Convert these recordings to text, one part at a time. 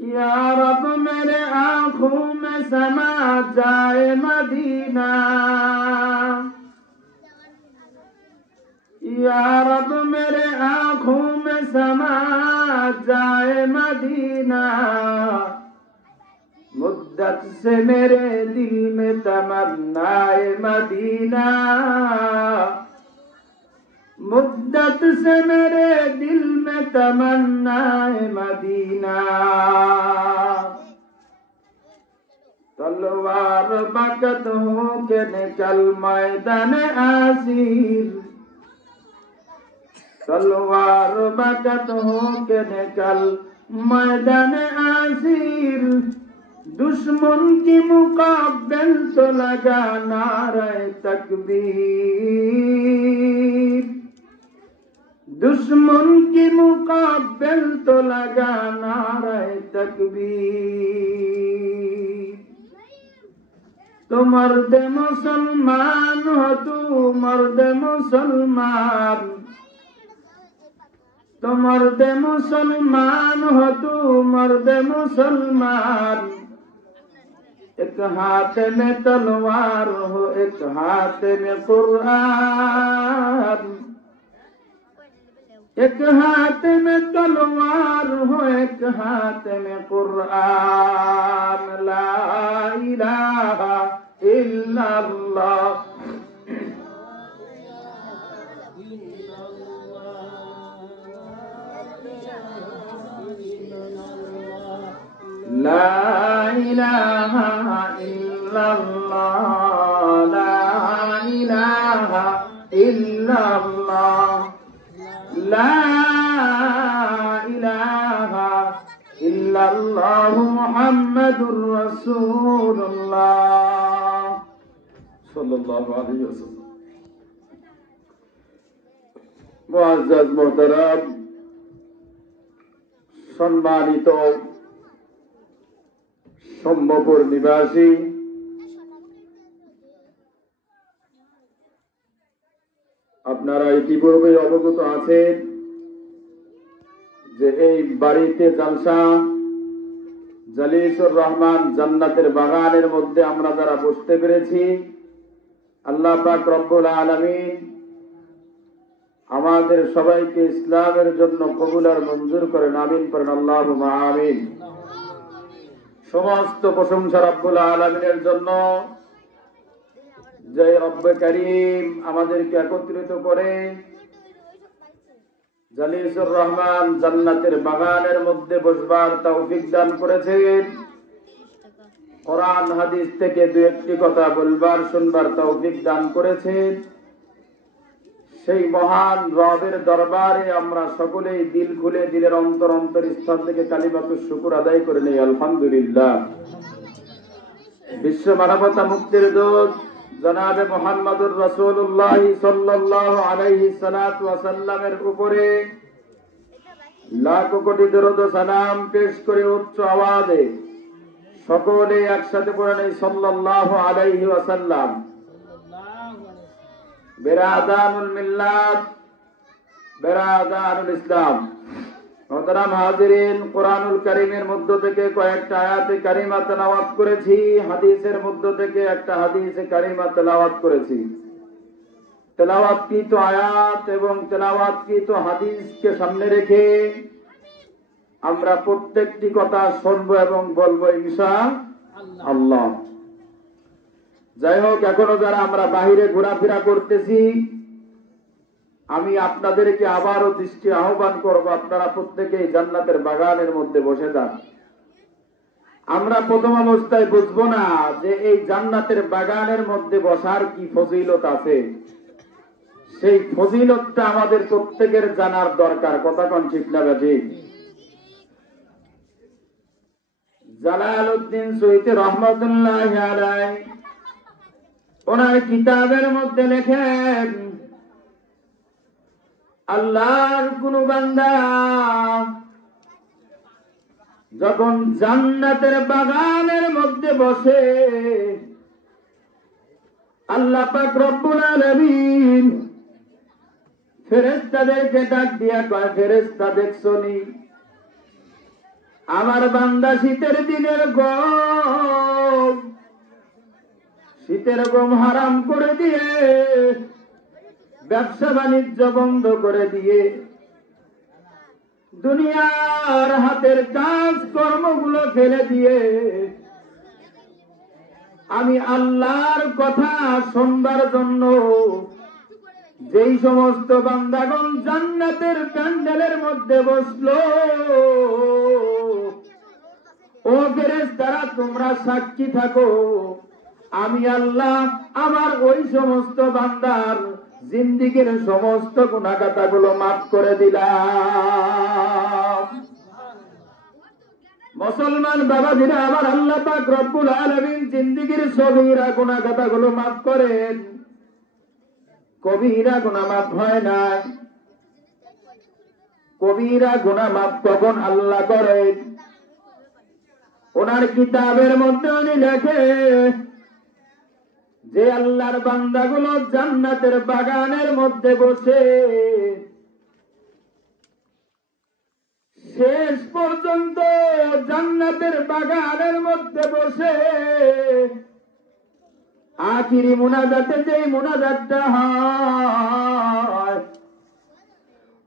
या रब मेरे आंखों में समा जाए मदीना, या रब मेरे आंखों में समा जाए मदीना, मुद्दत से मेरे दिल में तमन्नाए मदीना, मुद्दत से मेरे दिल में तमन्नाए मदीना। तलवार बकत हो के निकल मैदान आसीर, तलवार बकत हो के निकल मैदान आसीर, दुश्मन की मुकाबिल तो लगा नारे तकबीर, दुश्मन की मुकाबिल तो लगा नारे तकबीर। तो मर्द मुसलमान हो तू मर्द मुसलमान, तो मर्द मुसलमान हो तू मर्द मुसलमान, एक हाथ में तलवार हो एक हाथ में कुरान, एक हाथ में तलवार हो एक हाथ में कुरान। ला इलाहा इल्लल्लाह, ला इलाहा इल्लल्लाह, ला इलाहा इल्लल्लाह, ला इलाहा इल्लल्लाह मुहम्मदुर रसूलुल्लाह सल्लल्लाहु अलैहि वसल्लम। मुअज़्ज़ज़ मोहतरम, সম্মানিত সম্ভবপুর নিবাসী আপনারা ইতিপূর্বে অবগত আছেন যে এই বাড়িতে জালসা জালিসুর রহমান জান্নাতের বাগানের মধ্যে আমরা যারা বসতে পেরেছি, আল্লাহ পাক রব্বুল আলামিন আমাদের সবাইকে ইসলামের জন্য কবুল আর মঞ্জুর করেন, আমিন করেন, আল্লাহুম্মা আমিন। সমস্ত প্রশংসা রব্বুল আলামিনের জন্য, যে রব্বে কারীম আমাদেরকে একত্রিত করে জালিসুর রহমান জান্নাতের বাগানের মধ্যে বসবার তৌফিক দান করেছেন, কোরআন হাদিস থেকে দু একটি কথা বলবার শুনবার তৌফিক দান করেছেন। সেই মহান রবের দরবারে আমরা সকলেই দিল খুলে দিলের অন্তর স্থল থেকে কালিমাতুশ শুকর আদায় করে নেই, আলহামদুলিল্লাহ। বিশ্ব মানবতা মুক্তির দূত জনাবে মুহাম্মদুর রাসূলুল্লাহ সাল্লাল্লাহু আলাইহি সাল্লাতু ওয়া সাল্লামের উপরে লাখ কোটি দরুদ ও সালাম পেশ করে উচ্চ আওয়াজে সকলে একসাথে পড়েন সাল্লাল্লাহু আলাইহি ওয়াসাল্লাম। বেরাদানুল মিল্লাত, বেরাদানুল ইসলাম। মোহতারাম হাজিরিন, কোরআনুল কারীমের মধ্য থেকে কয়েকটা আয়াতে কারিমা তেলাওয়াত করেছি, হাদিসের মধ্য থেকে একটা হাদিসে কারিমা তেলাওয়াত করেছি। তেলাওয়াতকৃত আয়াত এবং তেলাওয়াতকৃত হাদিসকে সামনে রেখে আমরা প্রত্যেকটি কথা শুনবো এবং বলবো ইনশাআল্লাহ। যাই হোক, এখনো যারা আমরা বাহিরে ঘোরাফেরা করতেছি, আমি আপনাদেরকে আবারও দৃষ্টি আহ্বান করব, আপনারা প্রত্যেকেই জান্নাতের বাগানের মধ্যে বসে যান। আমরা প্রথম অবস্থায় বুঝবো না যে এই জান্নাতের বাগানের মধ্যে বসার কি ফজিলত আছে। সেই ফজিলতটা আমাদের প্রত্যেকের জানার দরকার, কথা কোন ঠিক না ঠিক? জালালউদ্দিন সৈয়দ রহমাতুল্লাহি আলাইহি ওনার কিতাবের মধ্যে লেখেন, আল্লাহর কোন বান্দা যখন জান্নাতের বাগানের মধ্যে বসে, আল্লাহ পাক রব্বুল আলামিন ফেরেশতাদেরকে ডাক দিয়া কয়, ফেরেশতা দেখছনি আমার বান্দা শীতের দিনের গম, শীতের গম হারাম করে দিয়ে, ব্যবসা বাণিজ্য বন্ধ করে দিয়ে, দুনিয়ার হাতের কাজ কর্মগুলো ফেলে দিয়ে আমি আল্লাহর কথা শুনবার জন্য যেই সমস্ত বান্দাগণ জান্নাতের প্যান্ডেলের মধ্যে বসলো, ও ফেরেশতারা তোমরা সাক্ষী থাকো, আমি আল্লাহ আমার ওই সমস্ত বান্দার জিন্দেগীর সমস্ত গুনাহগাতাগুলো মাফ করে দিলাম। মুসলমান বাবাজিরা, আমার আল্লাহ পাক রব্বুল আলামিন জিন্দেগীর সগীরা গুনাহগাতাগুলো মাফ করেন, কবিরা গুনাহ মাফ হয় না। কবিরা গুনাহ মাফ কখন আল্লাহ করেন? ওনার কিতাবের মধ্যে উনি লেখে যে আল্লাহর বান্দাগুলো জান্নাতের বাগানের মধ্যে বসে শেষ পর্যন্ত জান্নাতের বাগানের মধ্যে বসে আখিরি মুনাজাতে যেই মুনাজাতটা হয়,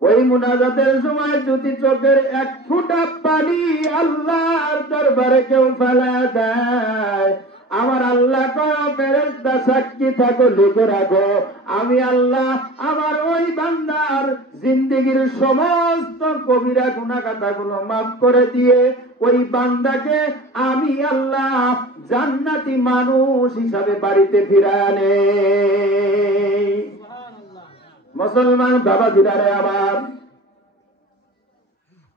ওই মুনাজাতের সময় যদি চোখের এক ফোঁটা পানি আল্লাহর দরবারে কেউ ফেলা দেয়, আমার আল্লাহ কয় ফেরেশতা সাক্ষী থাকো, লিখে রাখো, আমি আল্লাহ আমার ওই বান্দার জিন্দেগীর সমস্ত কবিরা গুনাহগাতাগুলো মাফ করে দিয়ে ওই বান্দাকে আমি আল্লাহ জান্নাতি মানুষ হিসাবে বাড়িতে ফিরায় আনে। মুসলমান বাবাজিরা রে আমার,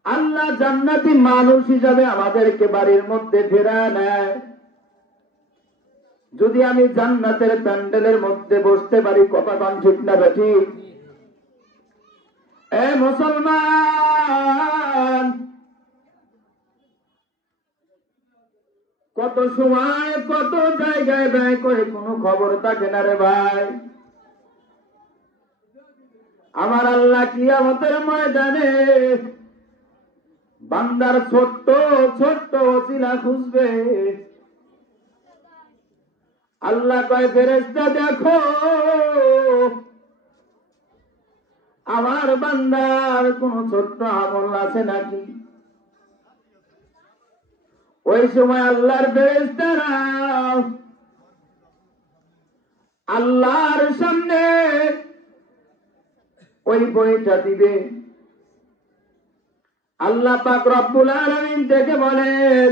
আল্লাহ জান্নাতি মানুষ হিসাবে আমাদেরকে বাড়ির মধ্যে ফিরায় নেয়। যদি আমি জান্নাতের প্যান্ডেলের মধ্যে বসতে পারি, কথা কন ঠিক না ঠিক? এ মুসলমান, কত সময় কত জায়গায় ব্যয় করে কোনো খবর থাকে না রে ভাই। আমার আল্লাহ কিয়ামতের ময়দানে বান্দার ছোট্ট ছোট্ট ওসিলা খুঁজবে। আল্লাহ কয় ফেরেশতা দেখো আমার বান্দার কোন ছোট্ট আমল আছে নাকি। ওই সময় আল্লাহর ফেরেশতারা আল্লাহর সামনে ওই বইটা দিবে। আল্লাহ পাক রব্বুল আলামিন দেখে বলেন,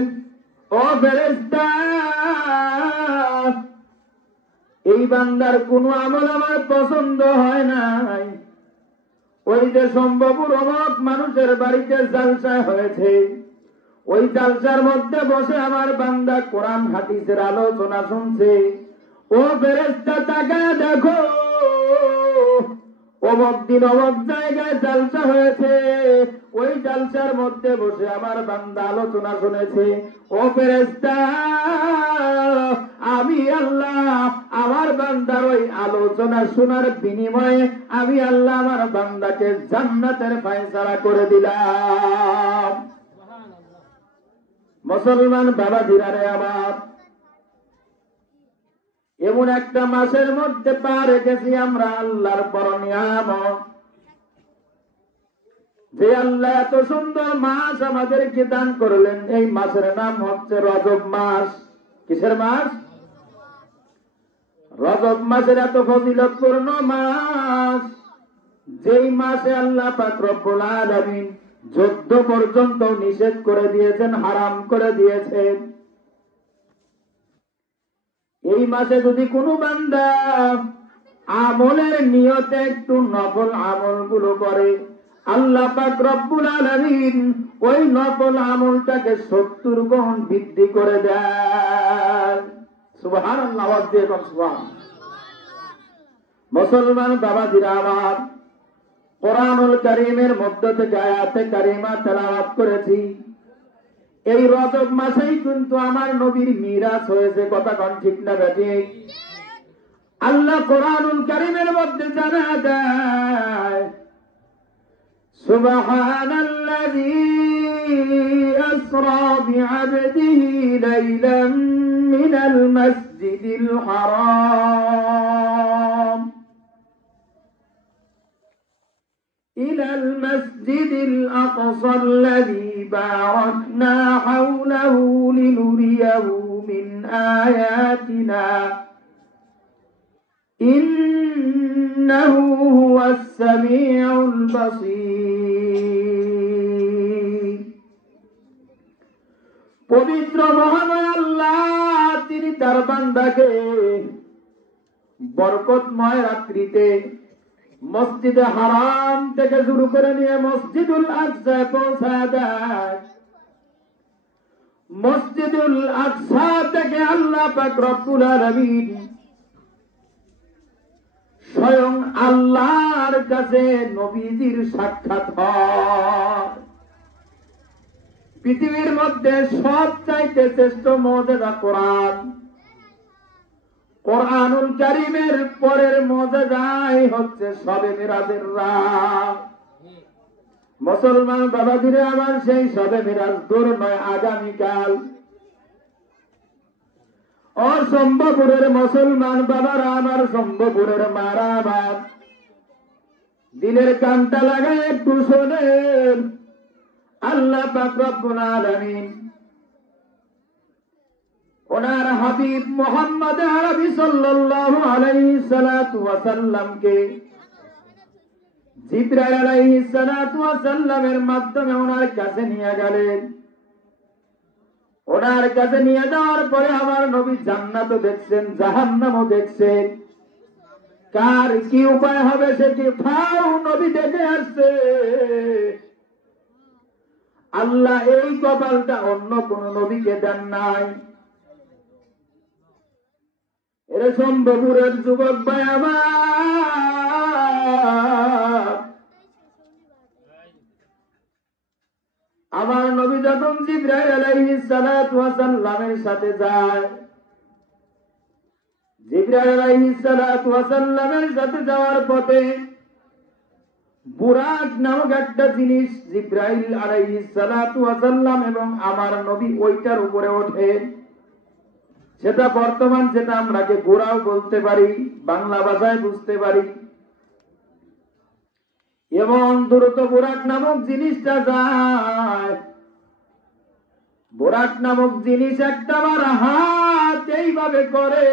ও ফেরেশতা, এই বান্দার কোন আমল আমার পছন্দ হয় নাই। ওই যে সম্ভবপুর অমক মানুষের বাড়িতে জালসা হয়েছে, ওই জালসার মধ্যে বসে আমার বান্দা কোরআন হাদিসের আলোচনা শুনছে। ও ফেরেশতা তাকায় দেখো, অমক দিন অমক জায়গায় জালসা হয়েছে, ওই জালসার মধ্যে বসে আমার বান্দা আলোচনা শুনেছে। ও ফেরেশতা, আমি আল্লাহ আমার বান্দার ওই আলোচনা শোনার বিনিময়ে আমি আল্লাহ আমার বান্দাকে জান্নাতের ফয়সালা করে দিলাম। মুসলমান বাবাজিরা রে আমার, এমন একটা মাসের মধ্যে পা রেখেছি আমরা আল্লাহর বড় নিয়ামত, যে আল্লাহ এত সুন্দর মাস আমাদেরকে দান করলেন। এই মাসের নাম হচ্ছে রজব মাস। কিসের মাস? রজব মাসের এত ফজিলতপূর্ণ মাস, যেই মাসে আল্লাহ পাক রব্বুল আলামিন যুদ্ধ পর্যন্ত নিষেধ করে দিয়েছেন, হারাম করে দিয়েছেন। এই মাসে যদি কোনো বান্দা আমলের নিয়তে একটু নফল আমল গুলো করে, আল্লাহ পাক রব্বুল আলামিন ওই নফল আমলটাকে 70 গুণ বৃদ্ধি করে দেয়। সুবহানাল্লাহ, আওয়াজ দিয়ে বল সুবহানাল্লাহ। মুসলমান বাবাজিরা আমার, কোরআনুল কারীমের মধ্য থেকে আয়াতে কারিমা তেলাওয়াত করেছি। এই রজব মাসেই কিন্তু আমার নবীর মিরাজ হয়েছে, কথা কোন ঠিক না ঠিক? আল্লাহ কোরআনুল কারীমের মধ্যে জানা দেয়, সুবহানাল্লাযী أسرى بعبده ليلا من المسجد الحرام إلى المسجد الأقصى الذي باركنا حوله لنريه من آياتنا إنه هو السميع البصير পবিত্র মহান আল্লাহ তিনি তার বান্দাকে বরকতময় রাত্রিতে মসজিদে হারাম থেকে শুরু করে নিয়ে মসজিদুল আকসায় পৌঁছায় দেয়। মসজিদুল আকসা থেকে আল্লাহ পাক রব্বুল আলামিন স্বয়ং আল্লাহর কাছে নবীজির সাক্ষাৎ হয়। পৃথিবীর মধ্যে সবচাইতে শ্রেষ্ঠ মুজিজা কোরআন, কোরআনুল কারীমের পরের মুজিজাই হচ্ছে শবে মিরাজের রাত। মুসলমান বাবাজিরে আমার, সেই শবে মিরাজ দূর নয়, আগামীকাল। সম্ভবপুরের মুসলমান বাবারা আমার, সম্ভবপুরের মারা আমার, দিলের কানটা লাগায় একটু শোনেন। আল্লাহ পাক রব্বুল আলামিন ওনার হাবিব মুহাম্মদ আরবি সাল্লাল্লাহু আলাইহি সাল্লাতু ওয়া সাল্লামকে জিবরাইল আলাইহিস সালাতু ওয়া সাল্লামের মাধ্যমে ওনার কাছে নিয়ে গেলেন। ওনার কাছে নিয়ে যাওয়ার পরে আমার নবী জান্নাতও দেখছেন, জাহান্নামও দেখছেন। কার কি উপায় হবে সেটি ফাও নবী দেখে আসছে। আল্লাহ এই কপালটা অন্য কোন নবীকে দেন নাই। এর সম্ভবপুরের যুবক ভাই আমার নবী যখন জিবরাইল আলাইহিস সালাতু ওয়া সাল্লামের সাথে যায়, জিবরাইল আলাইহিস সালাতু ওয়া সাল্লামের সাথে যাওয়ার পথে বুরাক নামক একটা জিনিস জিবরাইল আলাইহিস সালাতু ওয়া সাল্লাম এবং আমার নবী ওইটার উপরে ওঠে। সেটা বর্তমান, যেটা আমরাকে ঘোড়াও বলতে পারি, বাংলা ভাষায় বুঝতে পারি। এবং দ্রুত বুরাক নামক জিনিসটা যায়। বুরাক নামক জিনিস একটা বার হাত এইভাবে করে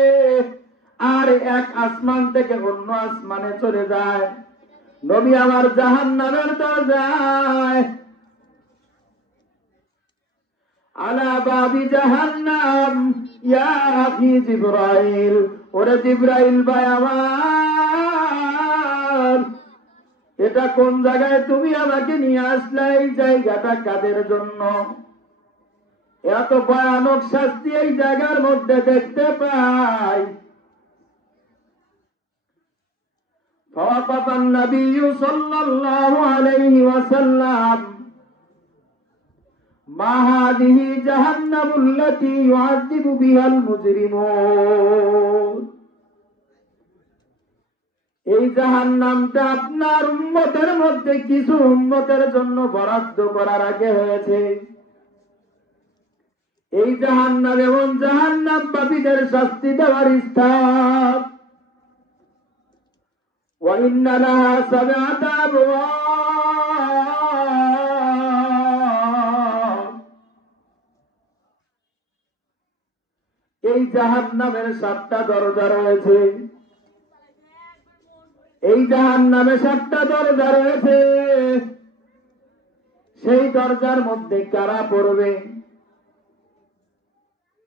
আর এক আসমান থেকে অন্য আসমানে চলে যায়। নবী আমার জাহান্নামের দরজায়, আলা বাবি জাহান্নাম ইয়া আখি জিবরাইল, ওরে জিবরাইল ভাই আমার, এটা কোন জায়গায় তুমি আমাকে নিয়ে আসলে? এই জায়গাটা কাদের জন্য? এত ভয়ানক শাস্তি এই জায়গার মধ্যে দেখতে পাই। فوقف النبي صلى الله عليه وسلم ما هذه جهنم التي يعذب بها المجرمون। এই জাহান্নামটা আপনার উম্মতের মধ্যে কিছু উম্মতের জন্য বরাদ্দ করার আগে হয়েছে। এই জাহান্নাম এবং জাহান্নাম পাপীদের শাস্তি দেওয়ার স্থান। وإن لها 7 أبواب। এই জাহান্নামের 7টা দরজা রয়েছে। এই জাহান্নামে 7টা দরজা রয়েছে। সেই দরজার মধ্যে কারা পড়বে?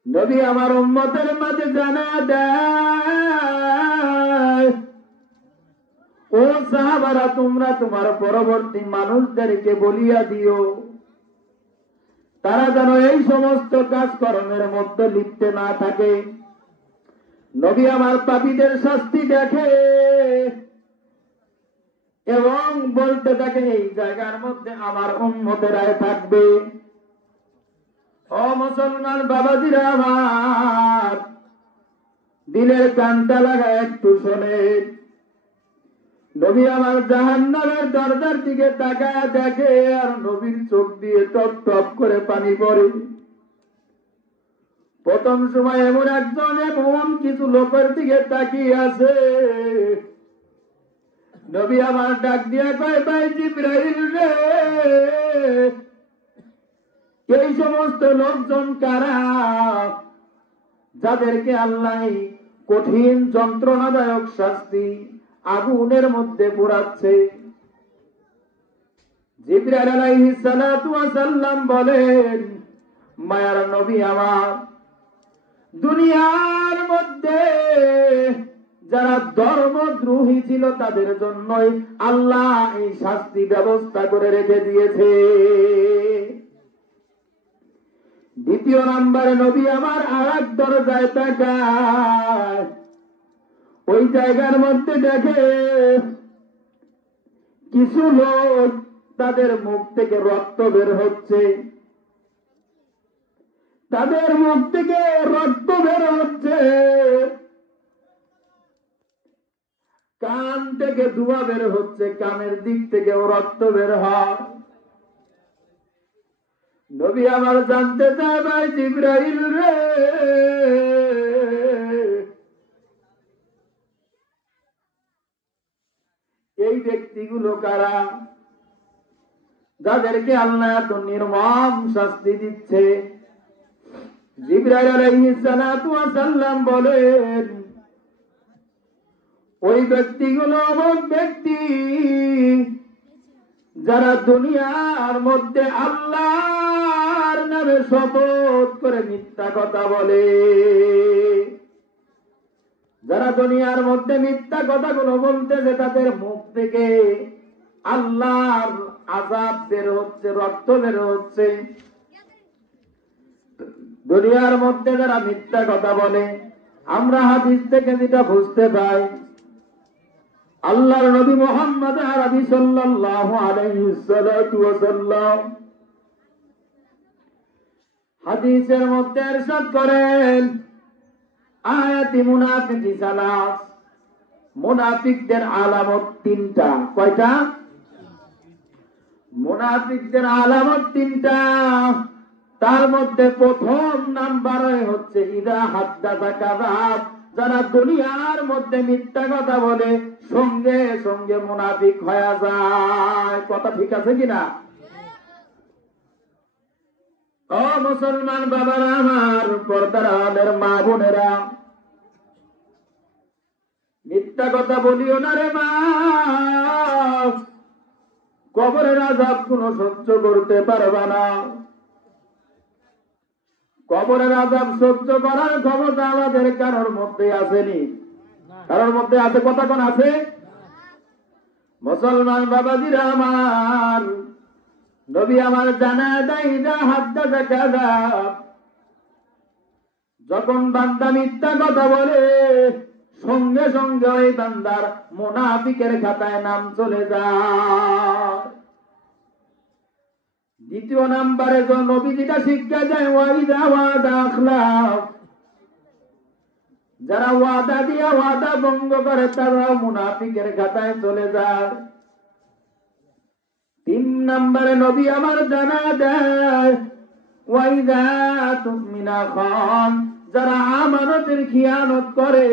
নবী আমার উম্মতের মাঝে জানা দেয়, ও সাহাবারা, তোমরা তোমার পরবর্তী মানুষদেরকে বলিয়া দিও, তারা যেন এই সমস্ত কাজকর্মের মধ্যে লিপ্ত না থাকে। নবী আমার পাপীদের শাস্তি দেখে এবং বলতে থাকে, এই জায়গার মধ্যে আমার উম্মতেরাই থাকবে। ও মুসলমান বাবাজিরা আমার, দিলের কানটা লাগা একটু শোনে। নবী আমার জাহান্নামের দরজার দিকে তাকায় দেখে আর নবীর চোখ দিয়ে টপ টপ করে পানি পড়ে। প্রথম সময় এমন একজন এমন কিছু লোকের দিকে তাকিয়ে আছে। নবী আমার ডাক দিয়া কয়, ভাই জিবরাইল রে, এই সমস্ত লোকজন কারা যাদেরকে আল্লাহ কঠিন যন্ত্রণাদায়ক শাস্তি আগুনের মধ্যে পোড়াচ্ছে? জিবরাইল আলাইহিস সালাতু ওয়াস সালাম বলেন, মায়ার নবী আমার, দুনিয়ার মধ্যে যারা ধর্মদ্রোহী ছিল তাদের জন্যই আল্লাহ এই শাস্তি ব্যবস্থা করে রেখে দিয়েছে। দ্বিতীয় নাম্বারে নবী আমার আরেক দরজায় তাকায়, ওই জায়গার মধ্যে দেখে কিছু লোক তাদের মুখ থেকে রক্ত বের হচ্ছে, তাদের মুখ থেকে রক্ত বের হচ্ছে, কান থেকে ধোঁয়া বের হচ্ছে, কানের দিক থেকেও রক্ত বের হয়। নবী আমার জানতে চায়, ভাই জিবরাইল রে, এই ব্যক্তিগুলো কারা যাদেরকে আল্লাহ এত নির্মম শাস্তি দিচ্ছে? জিবরাইল আলাইহিস সালাতু ওয়াস সালাম বলেন, ওই ব্যক্তিগুলো এমন ব্যক্তি যারা দুনিয়ার মধ্যে আল্লাহর নামে শপথ করে মিথ্যা কথা বলে। যারা দুনিয়ার মধ্যে মিথ্যা কথাগুলো বলতেছে তাদের মুখ থেকে আল্লাহর আযাব বের হচ্ছে, রক্ত বের হচ্ছে। দুনিয়ার মধ্যে যারা মিথ্যা কথা বলে, আমরা হাদিস থেকে যেটা বুঝতে পাই, আল্লাহর নবী মুহাম্মদ আরবি সাল্লাল্লাহু আলাইহি ওয়াসাল্লাম হাদিসের মধ্যে ইরশাদ করেন, আয়াতি মুনাফিকি সালাস, মুনাফিকদের আলামত তিনটা। কয়টা? মুনাফিকদের আলামত তিনটা। তার মধ্যে প্রথম নাম্বারে হচ্ছে ইদা হাদ্দাসা কাযাব, যারা দুনিয়ার মধ্যে মিথ্যা কথা বলে সঙ্গে সঙ্গে মুনাফিক হয়ে যায়। কথা ঠিক আছে কিনা? ও মুসলমান বাবারা আমার, পর্দার আলের মা বোনেরা, মিথ্যা কথা বলিও না রে মা। কবরের আযাব কোনো সহ্য করতে পারবা না। কবরের আযাব সহ্য করার ক্ষমতা আমাদের কারোর মধ্যে আসেনি। কারোর মধ্যে আছে? কথা কোন আছে? মুসলমান বাবাজিরা আমার, নবী আমার জানায় দেয়, ইদা হাদ্দাসা কাযাব, যখন বান্দা মিথ্যা কথা বলে সঙ্গে সঙ্গে ওই বান্দার মুনাফিকের খাতায় নাম চলে যায়। দ্বিতীয় নাম্বারে নবী যেটা শিক্ষা দেয়, ওয়াইদা ওয়াদা আখলাফ, যারা ওয়াদা দিয়া ওয়াদা ভঙ্গ করে তারা মুনাফিকের খাতায় চলে যায়। তিন নম্বরে নবী আমার জানা দেয়, ওয়াইদা তুমিনা খান, যারা আমানতের খিয়ানত করে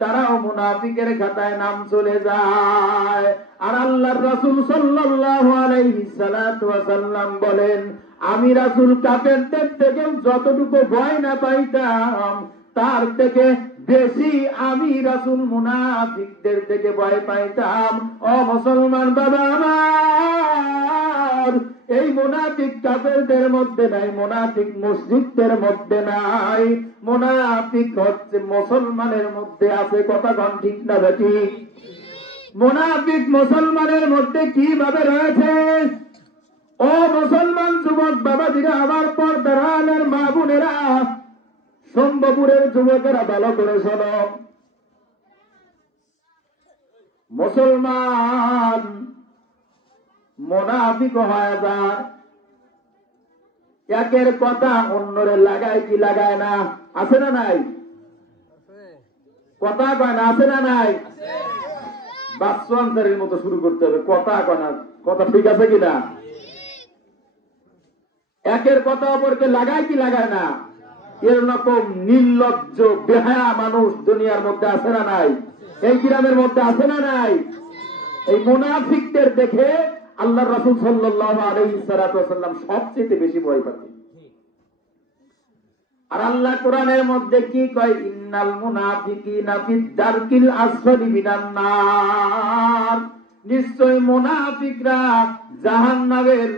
তারাও মুনাফিকের খাতায় নাম চলে যায়। আর আল্লাহর রাসূল সাল্লাল্লাহু আলাইহি ওয়াসাল্লাম বলেন, আমি রাসূল কাফেরদের থেকে যতটুকু ভয় না পাইতাম তার থেকে বেশি আমি রাসূল মুনাফিকদের থেকে ভয় পাইতাম। ও মুসলমান বাবা আমার, এই মুনাফিক কাফেরদের মধ্যে নাই, মুনাফিক মসজিদদের মধ্যে নাই, মুনাফিক হচ্ছে মুসলমানের মধ্যে আছে। কথা কোন ঠিক না বেঠিক? মুনাফিক মুসলমানের মধ্যে কিভাবে রয়েছে? ও মুসলমান যুবক বাবাজিরা, আমার পর্দার আলের মা বোনেরা, সম্ভবপুরের যুবকেরা ভালো করে শোনো। মুসলমান মুনাফিক হয়ে যায়, একের কথা অন্যরে লাগায় কি লাগায় না? আছে না নাই? কথা কয় না? আছে না নাই? বাচ্চাদের মতো শুরু করতে হবে, কথা কনা, কথা ঠিক আছে কিনা? একের কথা অপরকে লাগায় কি লাগায় না? এরকম নির্লজ্জ বেহায়া মানুষ দুনিয়ার মধ্যে আছে না নাই? এই গ্রামের মধ্যে আছে না নাই? এই মুনাফিকদের দেখে আল্লাহ রাসূল সাল্লাল্লাহু আলাইহি ওয়াসাল্লাম সবচেয়ে বেশি ভয় পাতেন। আর আল্লাহ কোরআনের মধ্যে কি কয়? ইন্নাল মুনাফিকিনা ফিদ দারকিল আসফালি মিনান নার, নিশ্চয় মুনাফিকরা জাহান্নামের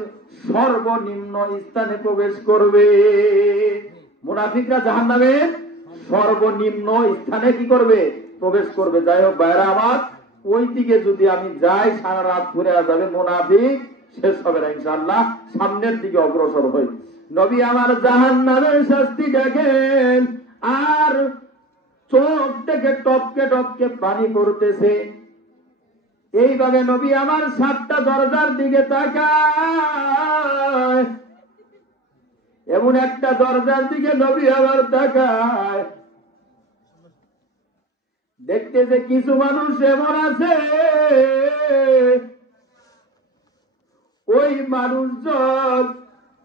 সর্বনিম্ন স্থানে প্রবেশ করবে। মুনাফিকরা জাহান্নামের সর্বনিম্ন স্থানে কি করবে? প্রবেশ করবে। যাই হোক ভাইরা আমার, ওই দিকে যদি আমি যাই সারা রাত ঘুরে যাবে, মুনাফিক শেষ হবে না ইনশাআল্লাহ। সামনের দিকে অগ্রসর হই। নবী আমার জাহান্নামের শাস্তি দেখেন আর চোখ থেকে টপকে টপকে পানি পড়তেছে। এইভাবে নবী আমার 7টা দরজার দিকে তাকায়, এমন একটা দরজার দিকে নবী আমার তাকায়, দেখতেছে কিছু মানুষ এমন আছে ওই মানুষজন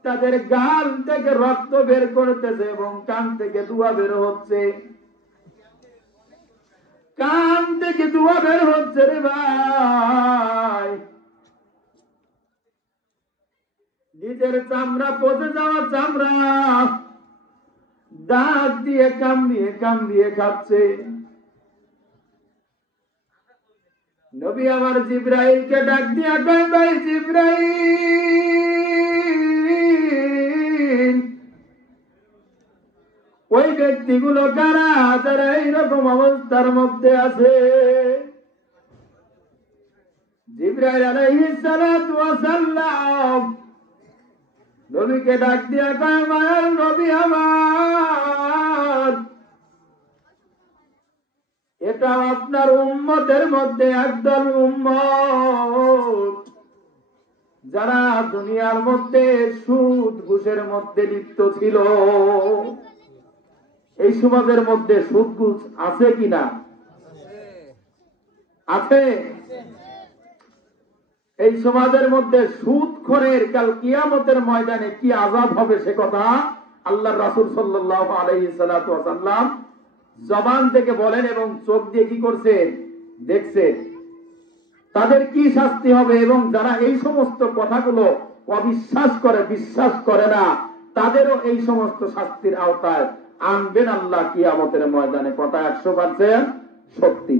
তাদের গাল থেকে রক্ত বের করতেছে এবং কান থেকে ধোঁয়া বের হচ্ছে। কান থেকে ধোঁয়া বের হচ্ছে রে ভাই, নিজের চামড়া পচে যাওয়া চামড়া দাঁত দিয়ে কামড়িয়ে কামড়িয়ে খাচ্ছে। নবী আমার জিবরাইলকে ডাক দিয়া কয়, ভাই জিবরাইল, ওই ব্যক্তিগুলো কারা যারা এইরকম অবস্থার মধ্যে আছে? জিবরাইল আলাইহিস সালাতু ওয়াস সালাম নবীকে ডাক দিয়া কয়, মায়ার নবী আমার, এটা আপনার উম্মতের মধ্যে একদল উম্মত যারা দুনিয়ার মধ্যে সুদ ঘুষের মধ্যে লিপ্ত ছিল। এই সমাজের মধ্যে সুদ ঘুষ আছে কিনা? আছে। এই সমাজের মধ্যে সুদখোরের কাল কিয়ামতের ময়দানে কি আযাব হবে সে কথা আল্লাহর রাসূল সাল্লাল্লাহু আলাইহি ওয়াসাল্লাম জবান থেকে বলেন এবং চোখ দিয়ে কি করছেন? দেখছেন। তাদের কি শাস্তি হবে এবং যারা এই সমস্ত কথাগুলো অবিশ্বাস করে, বিশ্বাস করে না, তাদেরও এই সমস্ত শাস্তির আওতায় আনবেন আল্লাহ কিয়ামতের ময়দানে। কথা 100% সত্যি।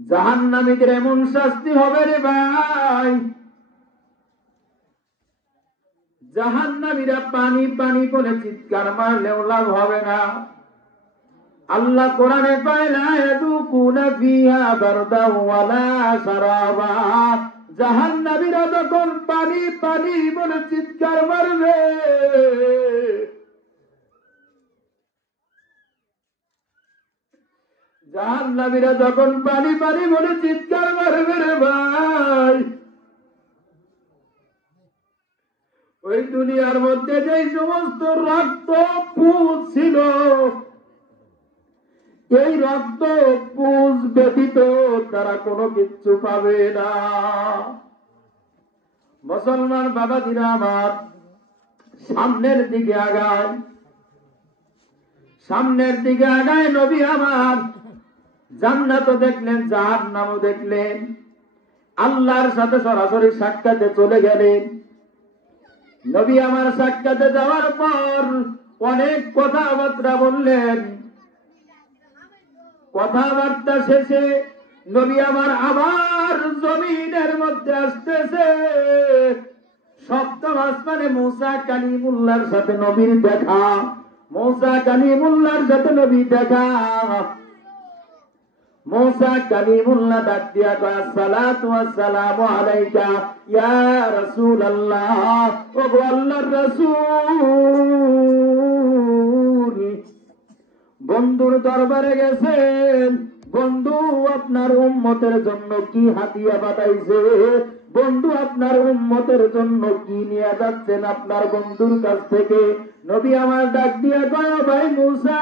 জাহান্নামীদের এমন শাস্তি হবে রে ভাই, জাহান্নামীরা পানি পানি করে চিৎকার মারলেও লাভ হবে না। আল্লাহ কোরআনে কয়, লা ইয়াযুকুনা ফিহা বারদান ওয়ালা শারাবা, জাহান্নামীরা যখন পানি পানি বলে চিৎকার মারবে, জাহান্নামীরা যখন পানি পানি বলে চিৎকার মারবে রে ভাই, ওই দুনিয়ার মধ্যে যে সমস্ত রক্ত পুঁজ ছিল, এই রক্ত পুঁজ ব্যতীত তারা কোনো কিচ্ছু পাবে না। মুসলমান বাবাজিরা আমার, সামনের দিকে আগায়, সামনের দিকে আগায়। নবী আমার জান্নাতও দেখলেন, জাহান্নামও দেখলেন, আল্লাহর সাথে সরাসরি সাক্ষাতে চলে গেলেন। নবী আমার সাক্ষাতে যাওয়ার পর অনেক কথাবার্তা বললেন। কথাবার্তা শেষে নবী আমার আবার জমিনের মধ্যে আসতেছে। সপ্তম আসমানে মুসা কালিমুল্লাহর সাথে নবীর দেখা, মুসা কালিমুল্লাহর সাথে নবী দেখা। মুসা কালিমুল্লাহ ডাক দিয়া কয়, আসসালাতু ওয়াসসালামু আলাইকা ইয়া রাসূলুল্লাহ, ও গো আল্লাহর রাসূল। বন্ধুর দরবারে গেছেন, বন্ধু আপনার উম্মতের জন্য কি হাদিয়া পাঠাইছে, বন্ধু আপনার উম্মতের জন্য কি নিয়ে যাচ্ছেন আপনার বন্ধুর কাছ থেকে? নবী আমার ডাক দিয়া কয়, ভাই মুসা,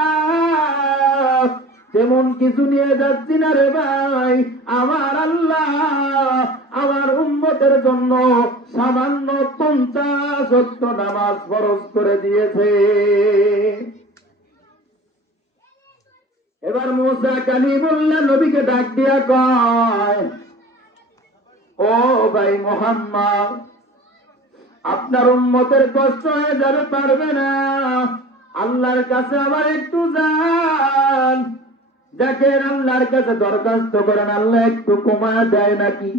তেমন কিছু নিয়ে যাচ্ছি না রে ভাই। আমার আল্লাহ আমার উম্মতের জন্য সামান্য 50 ওয়াক্ত নামাজ ফরজ করে দিয়েছে। এবার মুসা কালিমুল্লাহ নবীকে ডাক দিয়া কয়, ও ভাই মুহাম্মদ, আপনার উম্মতের কষ্ট হয়ে যাবে, পারবে না, আল্লাহর কাছে আবার একটু যান, দেখেন আল্লাহর কাছে দরখাস্ত করেন, আল্লাহ একটু কমায়া দেয় নাকি,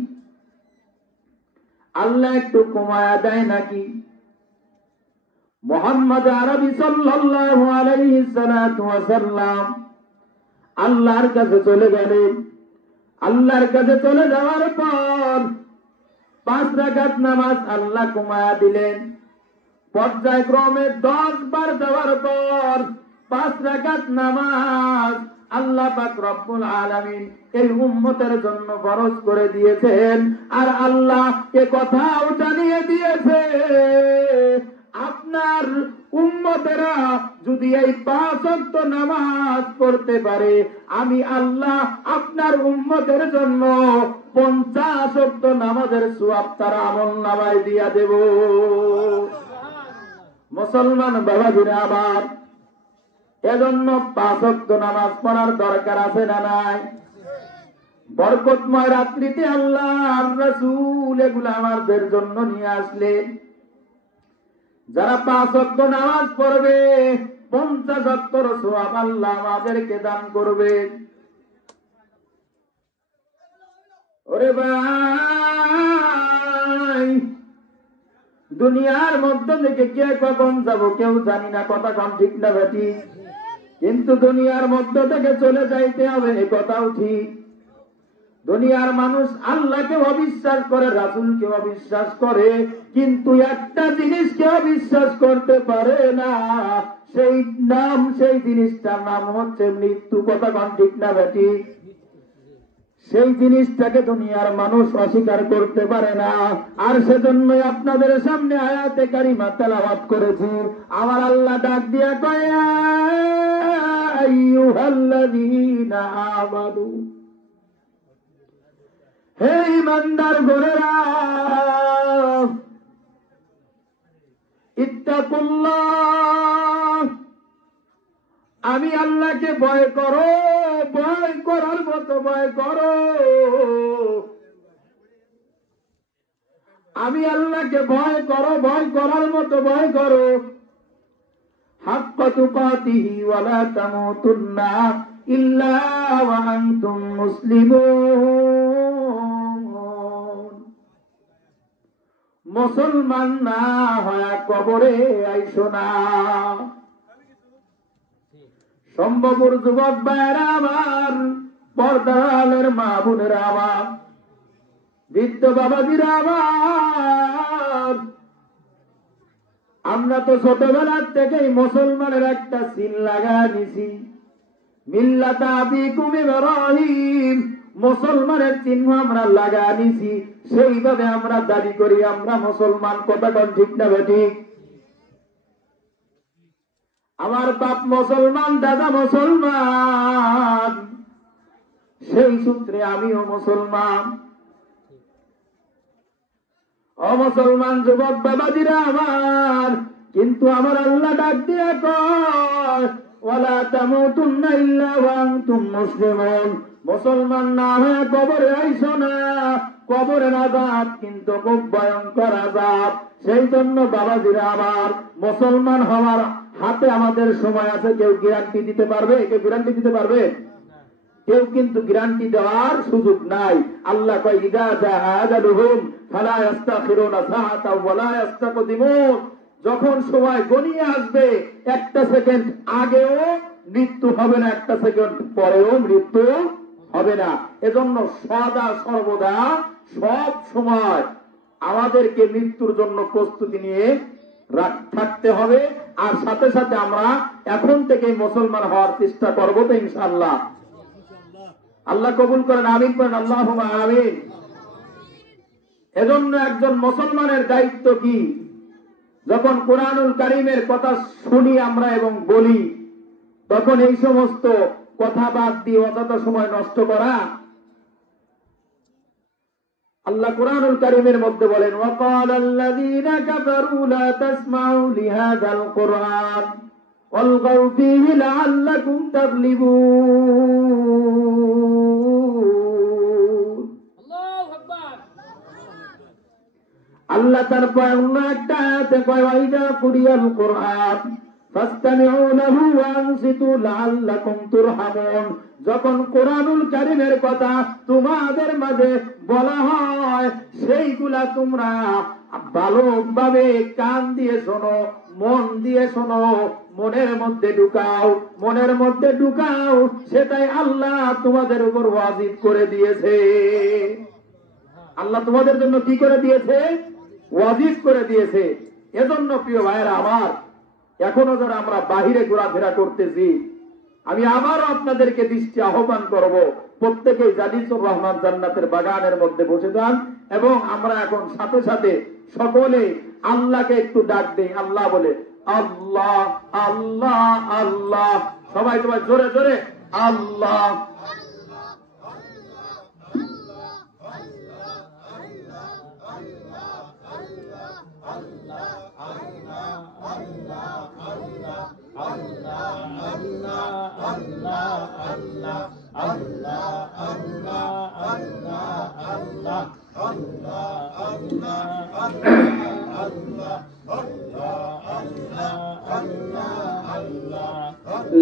আল্লাহ একটু কমায়া দেয় নাকি। মুহাম্মদ আরবি সাল্লাল্লাহু আলাইহি সাল্লাম আল্লাহর কাছে চলে গেলেন। আল্লাহর কাছে চলে যাওয়ার পর 5 রাকাত নামাজ আল্লাহ কমায়া দিলেন। পর্যায়ক্রমে 10 বার দেওয়ার পর 5 রাকাত নামাজ আল্লাহ পাক রব্বুল আলামিন এই উম্মতের জন্য ফরজ করে দিয়েছেন। আর আল্লাহ এ কথাও জানিয়ে দিয়েছে, আপনার উম্মতেরা যদি এই 5 ওয়াক্ত নামাজ পড়তে পারে, আমি আল্লাহ আপনার উম্মতের জন্য 50 ওয়াক্ত নামাজের সওয়াব তার আমলনামায় দিয়া দেব। মুসলমান বাবাজিরা আমার, এজন্য 5 ওয়াক্ত নামাজ পড়ার দরকার আছে না নাই? বরকতময় রাত্রিতে আল্লাহর রাসূল এগুলো আমাদের জন্য নিয়ে আসলেন। যারা 5 ওয়াক্ত নামাজ পড়বে 50 ওয়াক্তর সওয়াব আল্লাহ আমাদেরকে দান করবে। ওরে ভাই, দুনিয়ার মধ্যে থেকে কে কখন যাব কেউ জানি না, কথা কম ঠিক না বেটি? কিন্তু দুনিয়ার মধ্য থেকে চলে যাইতে হবে, এ কথাও ঠিক। দুনিয়ার মানুষ আল্লাহকে অবিশ্বাস করে, রাসূলকে অবিশ্বাস করে, কিন্তু একটা জিনিস কেউ বিশ্বাস করতে পারে না, সেই জিনিসটার নাম হচ্ছে মৃত্যু। কথা কম ঠিক না বেটি? সেই জিনিসটাকে দুনিয়ার মানুষ অস্বীকার করতে পারে না। আর সেজন্যই আপনাদের সামনে আয়াতে কারিমা তেলাওয়াত করেছি। আমার আল্লাহ ডাক দিয়া কয়, আইয়ুহাল্লাযীনা আমানু, হে ঈমানদার গোরেরা, ইত্তাকুল্লাহ, আমি আল্লাহকে ভয় করো, ভয় করার মতো ভয় করো। আমি আল্লাহকে ভয় করো, ভয় করার মতো ভয় করো। হাক্কা তুকাতিহি ওয়া লা তামুতুন্না ইল্লা ওয়া আনতুম মুসলিমুন। মুসলমান না হয় কবরে আইসো না। সম্ভবর যুবক ভাইরা আমার, পর্দার মা বোনেরা আমার, বৃদ্ধ বাবাজিরা আমার, আমরা তো ছোটবেলার থেকেই মুসলমানের একটা সিল লাগা নিছি, মিল্লাতা আবিকুম ইব্রাহিম, মুসলমানের চিহ্ন আমরা লাগা নিছি। সেইভাবে আমরা দাবি করি আমরা মুসলমান। কথা কোন ঠিক না বেঠিক? আমার বাপ মুসলমান, দাদা মুসলমান, সেই সূত্রে আমিও মুসলমান। অমুসলমান যুবক বাবাজিরা আমার, কিন্তু আমার আল্লাহ ডাক দিয়া কয়, ওয়ালা তামুতুন্না ইল্লা ওয়া আনতুম মুসলিমুন। মুসলমান না হয়ে কবরে আইসো না। কবরের আযাব কিন্তু খুব ভয়ঙ্কর আযাব। সেই জন্য বাবাজিরা আমার, মুসলমান হওয়ার হাতে আমাদের সময় আছে। কেউ গ্যারান্টি দিতে পারবে? কেউ গ্যারান্টি দিতে পারবে? কেউ কিন্তু গ্যারান্টি দেওয়ার সুযোগ নাই। আল্লাহ কয়, ইযা জাআ আজালুহুম ফালা ইস্তাখিরুনা সাআতাও ওয়া লা ইস্তাকদিমুন। যখন সময় গনিয়ে আসবে, একটা সেকেন্ড আগেও মৃত্যু হবে না, একটা সেকেন্ড পরেও মৃত্যু হবে না। এজন্য সদা সর্বদা সব সময় আমাদেরকে মৃত্যুর জন্য প্রস্তুতি নিয়ে থাকতে হবে। আর সাথে সাথে আমরা এখন থেকে মুসলমান হওয়ার চেষ্টা করবো তো ইনশাআল্লাহ। আল্লাহ কবুল করেন, আমিন করেন, আল্লাহুম্মা আমিন। এজন্য একজন মুসলমানের দায়িত্ব কি? যখন কোরআনুল কারীমের কথা শুনি আমরা এবং বলি, তখন এই সমস্ত কথা বাদ দিয়ে অযথা সময় নষ্ট করা। আল্লাহ কুরআনুল কারীমের মধ্যে বলেন, ওয়াকালাল্লাযীনা কাফারু লা তাসমাউ লিহাযাল কুরআন ওয়ালগাউ ফীহি লাআল্লাকুম তাগলিবুন। আল্লাহু আকবার। আল্লাহ তারপর অন্য একটা আয়াতে কয়, ওয়াইদা কুরিয়াল কুরআন ফাসতামিউ লাহু ওয়া আনসিতু লাআল্লাকুম তুরহামুন। যখন কোরআনুল কারীমের কথা তোমাদের মাঝে বলা হয়, সেইগুলা তোমরা ভালোভাবে কান দিয়ে শোনো, মন দিয়ে শোনো, মনের মধ্যে ঢুকাও, সেটাই আল্লাহ তোমাদের উপর ওয়াজিব করে দিয়েছে। আল্লাহ তোমাদের জন্য কি করে দিয়েছে? ওয়াজিব করে দিয়েছে। এজন্য প্রিয় ভাইয়েরা আমার, এখনো যারা আমরা বাহিরে ঘোরাফেরা করতেছি, আমি আবারও আপনাদেরকে দৃষ্টি আহ্বান করব, প্রত্যেকেই জালিসুর রহমান জান্নাতের বাগানের মধ্যে বসে যান এবং আমরা এখন সাথে সাথে সকলে আল্লাহকে একটু ডাক দেই। আল্লাহ বলে, আল্লাহ আল্লাহ আল্লাহ। সবাই জোরে জোরে আল্লাহ।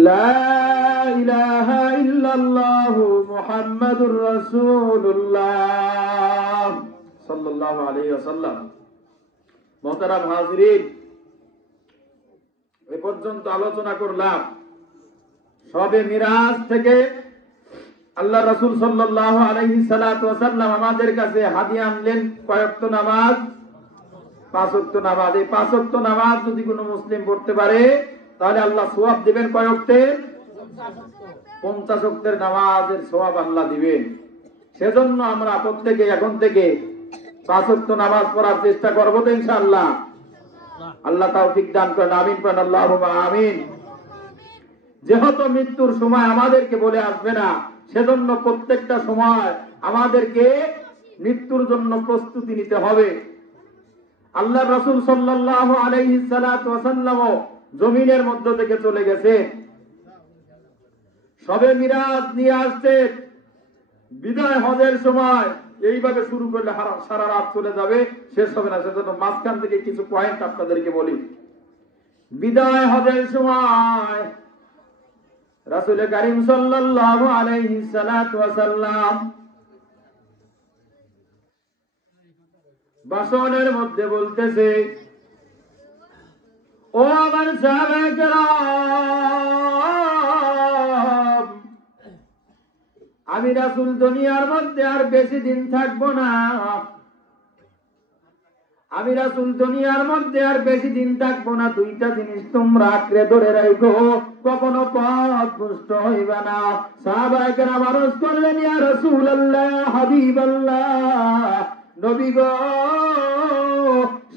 লা ইলাহা ইল্লাল্লাহু মুহাম্মাদুর রাসূলুল্লাহ সাল্লাল্লাহু আলাইহি ওয়াসাল্লাম। মুহতারাম হাজিরিন, এ পর্যন্ত আলোচনা করলাম শবে মিরাজ থেকে আল্লাহ রাসূল সাল্লাল্লাহু আলাইহি সাল্লাতু ওয়াসাল্লাম আমাদের কাছে হাদিয়া আনলেন কয়েকটা নামাজ, 5 ওয়াক্ত নামাজ। এই 5 ওয়াক্ত নামাজ যদি কোনো মুসলিম পড়তে পারে তাহলে আল্লাহ সওয়াব দিবেন কয় ওয়াক্তে? 50 ওয়াক্তের নামাজের সওয়াব আল্লাহ দিবেন। সেজন্য আমরা প্রত্যেকে এখন থেকে 5 ওয়াক্ত নামাজ পড়ার চেষ্টা করব তো ইনশাআল্লাহ। আল্লাহ তৌফিক দান করেন, আমিন করেন, আল্লাহুম্মা আমিন। যেহেতু মৃত্যুর সময় আমাদেরকে বলে আসবে না, সেজন্য প্রত্যেকটা সময় আমাদেরকে মৃত্যুর জন্য প্রস্তুতি নিতে হবে। আল্লাহ রাসূল সাল্লাল্লাহু আলাইহি সাল্লাতু ওয়াসাল্লাম জমিনের মধ্য থেকে চলে গেছে, শবে মিরাজ নিয়ে আসছে। বিদায় হজের সময় এইভাবে শুরু করলে সারা রাত চলে যাবে, শেষ হবে না। সেজন্য মাঝখান থেকে কিছু পয়েন্ট আপনাদেরকে বলি। বিদায় হজের সময় রাসূল কারীম সাল্লাল্লাহু আলাইহি সাল্লাতু ওয়াসাল্লাম ভাষণের মধ্যে বলতেছে, ও আমার সাহাবায়ে কেরাম, আমি রাসূল দুনিয়ার মধ্যে আর বেশি দিন থাকবো না। আমি রাসূল দুনিয়ার মধ্যে আর বেশি দিন থাকবো না। 2টা জিনিস তোমরা আঁকড়ে ধরে রাখো, কখনো পথভ্রষ্ট হইবা না। সাহাবায়ে কেরাম আরজ করলেন, ইয়া রাসূলুল্লাহ, হাবিবাল্লাহ, নবী গো,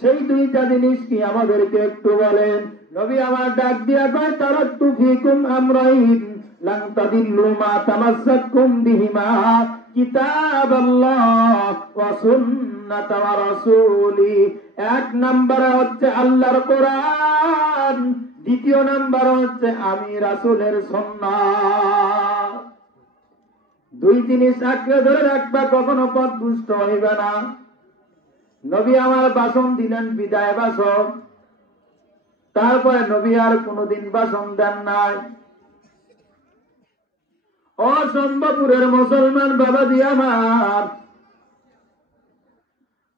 সেই 2টা জিনিস কি আমাদেরকে একটু বলেন। নবী আমার ডাক দিয়া কয়, তারাক্তু ফিকুম আমরাইন লান তাদিল্লু মা তামাসসাকতুম বিহিমা কিতাবাল্লাহ ওয়া সুন্নাত রাসূলি। 1 নম্বরে হচ্ছে আল্লাহর কোরআন, 2য় নম্বরে হচ্ছে আমি রাসূলের সুন্নাত। 2 জিনিস আঁকড়ে ধরে রাখবা, কখনো পথভ্রষ্ট হইবে না। নবী আমার ভাষণ দিলেন, বিদায় ভাষণ। তারপরে নবী আর কোনদিন ভাষণ দেন নাই। অসম্ভবপুরের মুসলমান বাবাজি আমার,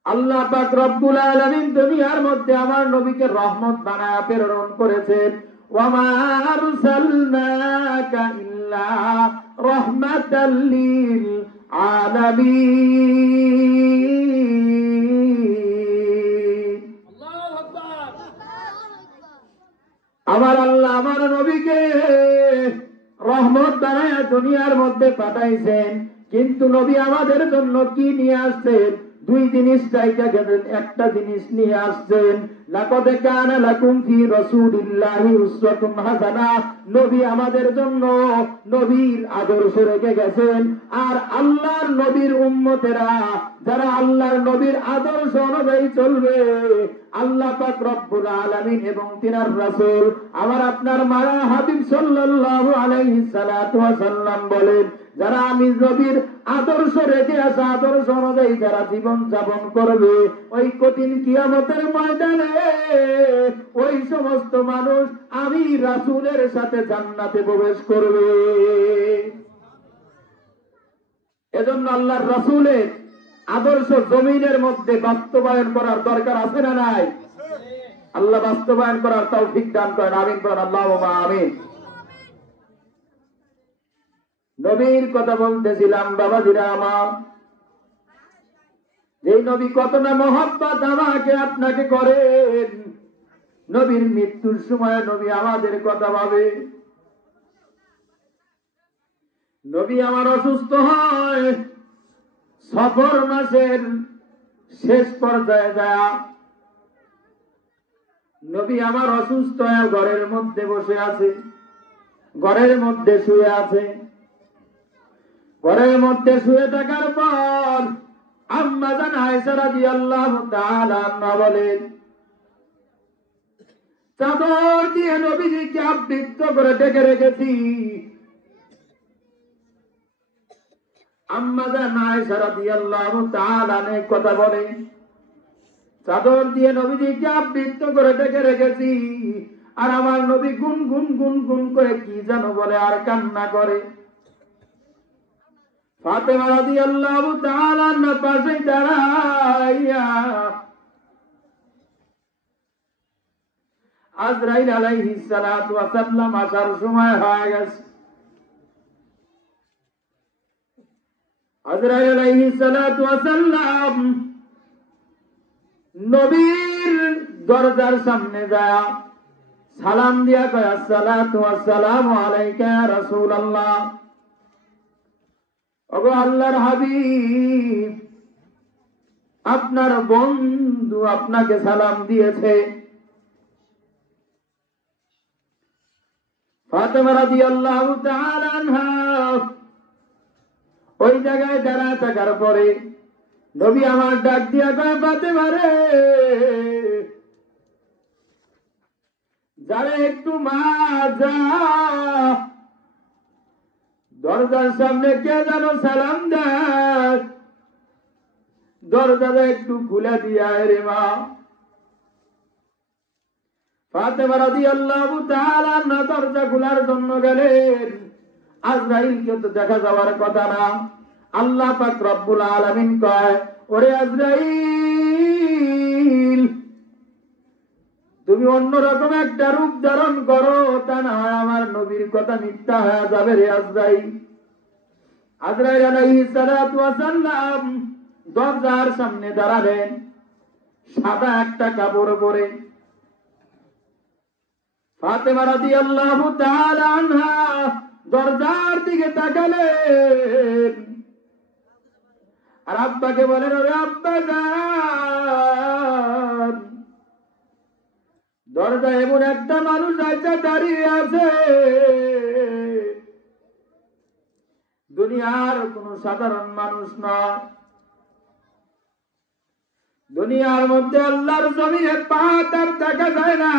আল্লাহ পাক রব্বুল আলামিন দুনিয়ার মধ্যে আমার নবীকে রহমত বানায়া প্রেরণ করেছেন। ওয়া মা আরসালনাকা ইল্লা রাহমাতাল লিল আলামিন। আল্লাহু আকবার। আমার আল্লাহ আমার নবীকে রহমত বানায়া দুনিয়ার মধ্যে পাঠাইছেন, কিন্তু নবী আমাদের জন্য কি নিয়ে আসছেন? দুই জিনিস চাইতে গেলেন, একটা জিনিস নিয়ে আসছেন, লাকাদ কানা লাকুম ফি রাসূলিল্লাহি উসওয়াতুন হাসানাহ। নবী আমাদের জন্য নবীর আদর্শ রেখে গেছেন। আর আল্লাহর নবীর উম্মতেরা যারা আল্লাহর নবীর আদর্শ অনুযায়ী চলবে, আল্লাহ পাক রব্বুল আলামিন এবং তিনার রাসূল আমার আপনার মারা হাবিব সাল্লাল্লাহু আলাইহি সাল্লাতু ওয়া সাল্লাম বলেন, যারা আমি নবীর আদর্শ রেখে আসা আদর্শ অনুযায়ী যারা জীবন যাপন করবে, ওই কঠিন কিয়ামতের ময়দানে ওই সমস্ত মানুষ আমি রাসূলের সাথে জান্নাতে প্রবেশ করবে। এজন্য আল্লাহর রাসূলের আদর্শ জমিনের মধ্যে বাস্তবায়ন করার দরকার আছে না নাই? আল্লাহ বাস্তবায়ন করার তৌফিক দান করেন, আমিন বলেন আল্লাহুম্মা আমিন। নবীর কথা বলতেছিলাম বাবাজিরা আমার, যে নবী কত না মহব্বত আমাকে আপনাকে করেন। নবীর মৃত্যুর সময় নবী আমাদের কথা ভাবে। নবী আমার অসুস্থ হয় সফর মাসের শেষ পর্যায়ে যায়, নবী আমার অসুস্থ হয়ে ঘরের মধ্যে বসে আছে, ঘরের মধ্যে শুয়ে আছে। ঘরের মধ্যে শুয়ে থাকার পর আম্মা জান আয়েশা রাদিয়াল্লাহু তাআলা আনহা বলেন, চাদর দিয়ে নবীজিকে আবৃত করে ঢেকে রেখেছি। আম্মা জান আয়েশা রাদিয়াল্লাহু তাআলা আনহা কথা বলে, চাদর দিয়ে নবীজিকে আবৃত করে ঢেকে রেখেছি, আর আমার নবী গুন গুন গুন গুন করে কি যেন বলে আর কান্না করে। ফাতেমা রাদিয়াল্লাহু তাআলা আনহা পাশে দাঁড়াইয়া আজরাইল আলাইহিস সালাতু ওয়াস সালাম আসার সময় হয়ে গেছে। আজরাইল আলাইহিস সালাতু ওয়াস সালাম নবীর দরজার সামনে যায় সালাম দিয়া কয়, আসসালাতু ওয়াসসালামু আলাইকা ইয়া রাসূলুল্লাহ। ওগো আল্লাহর হাবিব, আপনার বন্ধু আপনাকে সালাম দিয়েছে। ফাতেমা রাদিয়াল্লাহু তাআলা আনহা ওই জায়গায় দাঁড়ায় থাকার পরে নবী আমার ডাক দিয়া কয়, ফাতেমা রে, যারে একটু মা যা, দরজার সামনে কে যেন সালাম দেয়, দরজাটা একটু খুলে দিয়া রে মা। ফাতেমা রাদিয়াল্লাহু তাআলা আনহা দরজা খোলার জন্য গেলেন। আজরাইলকে তো দেখা যাওয়ার কথা না। আল্লাহ পাক রব্বুল আলামিন কয়, ওরে আজরাইল, তুমি অন্যরকম একটা রূপ ধারণ করো, তা না হয় আমার নবীর কথা মিথ্যা হয়ে যাবে রে আজরাইল। আজরাইল আলাইহিস সালাতু ওয়াস সালাম দরজার সামনে দাঁড়ালেন, সাদা একটা কাপড় পরে। ফাতেমা রাদিয়াল্লাহু তাআলা আনহা দরজার দিকে তাকালেন, আর আব্বাকে বলেন, ওরে আব্বা যান, দরজায় এমন একটা মানুষ আইসা দাঁড়িয়ে আছে, দুনিয়ার কোন সাধারণ মানুষ নয়। দুনিয়ার মধ্যে আল্লাহর জমিনে পা তার দেখা যায় না,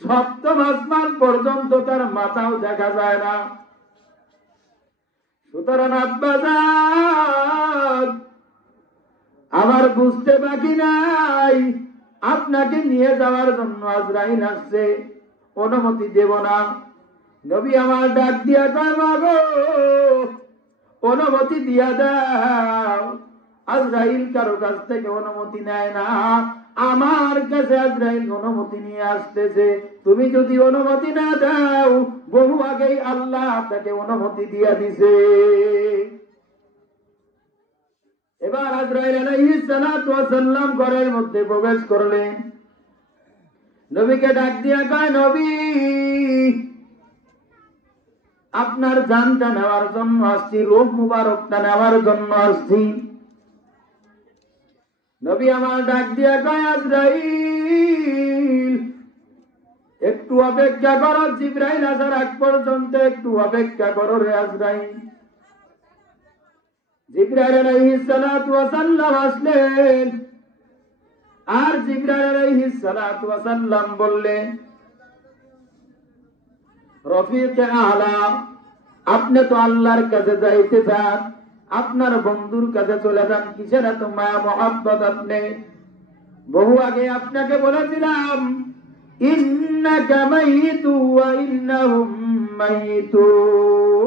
সপ্তম আসমান পর্যন্ত তার মাথাও দেখা যায় না। সুতরাং আব্বা যান, আমার বুঝতে বাকি নাই, আপনাকে নিয়ে যাওয়ার জন্য আজরাইল আসছে, অনুমতি দেব না। নবী আমার ডাক দিয়া কয়, মা গো, অনুমতি দিয়া দাও। আজরাইল কারো কাছ থেকে অনুমতি নেয় না, আমার কাছে আজরাইল অনুমতি নিয়ে আসতেছে। তুমি যদি অনুমতি না দাও, বহু আগেই আল্লাহ আপনাকে অনুমতি দিয়া দিছে। এবার আজরাইল আলাইহিস সালাতু ওয়াস সালাম ঘরের মধ্যে প্রবেশ করলেন। নবীকে ডাক দিয়া কয়, নবী, আপনার জানটা নেওয়ার জন্য আসছি, রূহ মুবারকটা নেওয়ার জন্য আসছি। নবী আমার ডাক দিয়া কয়, আজরাইল একটু অপেক্ষা করো, জিবরাইল আসার আগ পর্যন্ত একটু অপেক্ষা করো রে আজরাইল। জিবরাইল আলাইহিস সালাতু ওয়াস সালাম আসলেন, আর জিবরাইল আলাইহিস সালাতু ওয়াস সালাম বললেন, রফিকে আলা, আপনি তো আল্লাহর কাছে যাইতে চান, আপনার বন্ধুর কাছে চলে যান, কিসের এত মায়া মহব্বত? আপনি বহু আগে আপনাকে বলেছিলাম, ইন্নাকা মাইতু ওয়া ইন্নাহুম মাইতুন।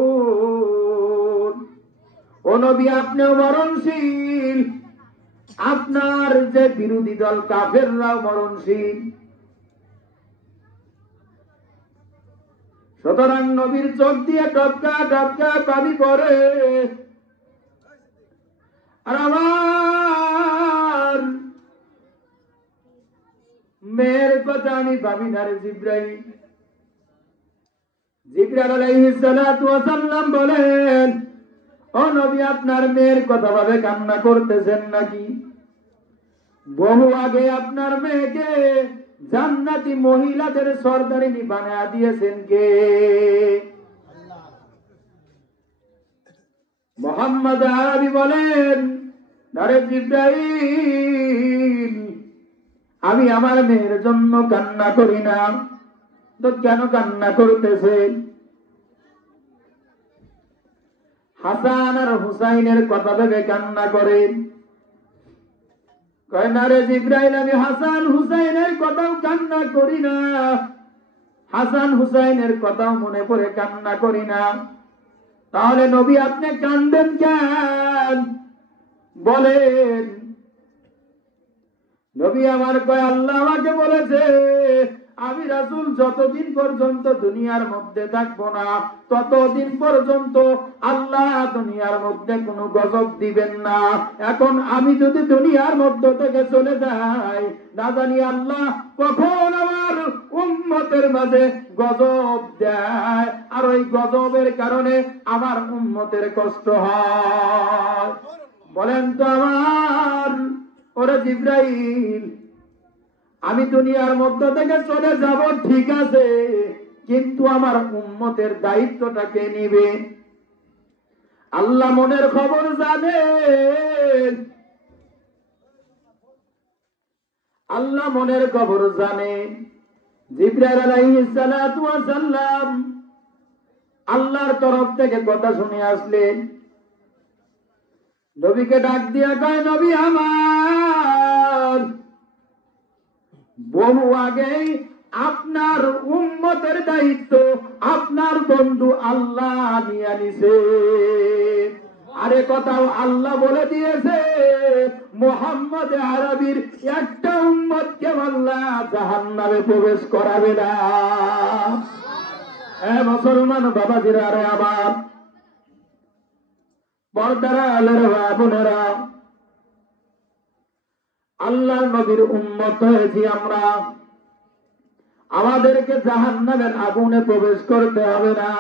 ও নবী, আপনিও মরণশীল, আপনার যে বিরোধী দল কাফেররাও মরণশীল। সুতরাং নবীর চোখ দিয়ে টপকা টপকা পানি পড়ে। আর আমার মেয়ের কথা আমি ভাবি না রে জিবরাইল। জিবরাইল আলাইহিস সালাতু ওয়াস সালাম বলেন, ও নবী, আপনার মেয়ের কথা ভাবে কান্না করতেছেন নাকি? বহু আগে আপনার মেয়েকে জান্নাতি মহিলাদের সরদারিনী বানায়া দিয়েছেন কে? মুহাম্মদ আরবি বলেন, আরে জিবরাইল, আমি আমার মেয়ের জন্য কান্না করি না তো কেন কান্না করতেছে? হাসান আর হুসাইনের কথা ভেবে কান্না করেন। কয় না রে জিবরাইল, আমি হাসান হুসাইনের কথাও কান্না করি না, হাসান হুসাইনের কথাও মনে পড়ে কান্না করি না। তাহলে নবী আপনি কান্দেন কেন বলেন? নবী আমার কয়, আল্লাহ আমাকে বলেছে আমি রাসূল যতদিন পর্যন্ত দুনিয়ার মধ্যে থাকবো না ততদিন পর্যন্ত আল্লাহ দুনিয়ার মধ্যে কোনো গজব দিবেন না। এখন আমি যদি দুনিয়ার মধ্য থেকে চলে যাই, না জানি আল্লাহ কখন আমার উম্মতের মাঝে গজব দেয়, আর ওই গজবের কারণে আমার উম্মতের কষ্ট হয়। বলেন তো আমার ওরে জিবরাইল, আমি দুনিয়ার মধ্য থেকে চলে যাব ঠিক আছে, কিন্তু আমার উম্মতের দায়িত্বটা কে নিবে? আল্লাহ মনের খবর জানেন, আল্লাহ মনের খবর জানেন। জিবরাইল আলাইহিস সালাতু ওয়াস সালাম আল্লাহর তরফ থেকে কথা শুনে আসলেন। নবীকে ডাক দিয়া কয়, নবী আমার, বহু আগেই আপনার উম্মতের দায়িত্ব আপনার বন্ধু আল্লাহ নিয়ে নিছে। আরে কথাও আল্লাহ বলে দিয়েছে, মুহাম্মদ আরবির একটা উম্মতকে আল্লাহ জাহান্নামে প্রবেশ করাবে না। মুসলমান বাবাজিরা, আরে আবার পর্দার আলের বোনেরা, আল্লাহ নবীর উম্মত হয়েছি আমরা, আমাদেরকে জাহান্নামের আগুনে প্রবেশ করতে হবে না।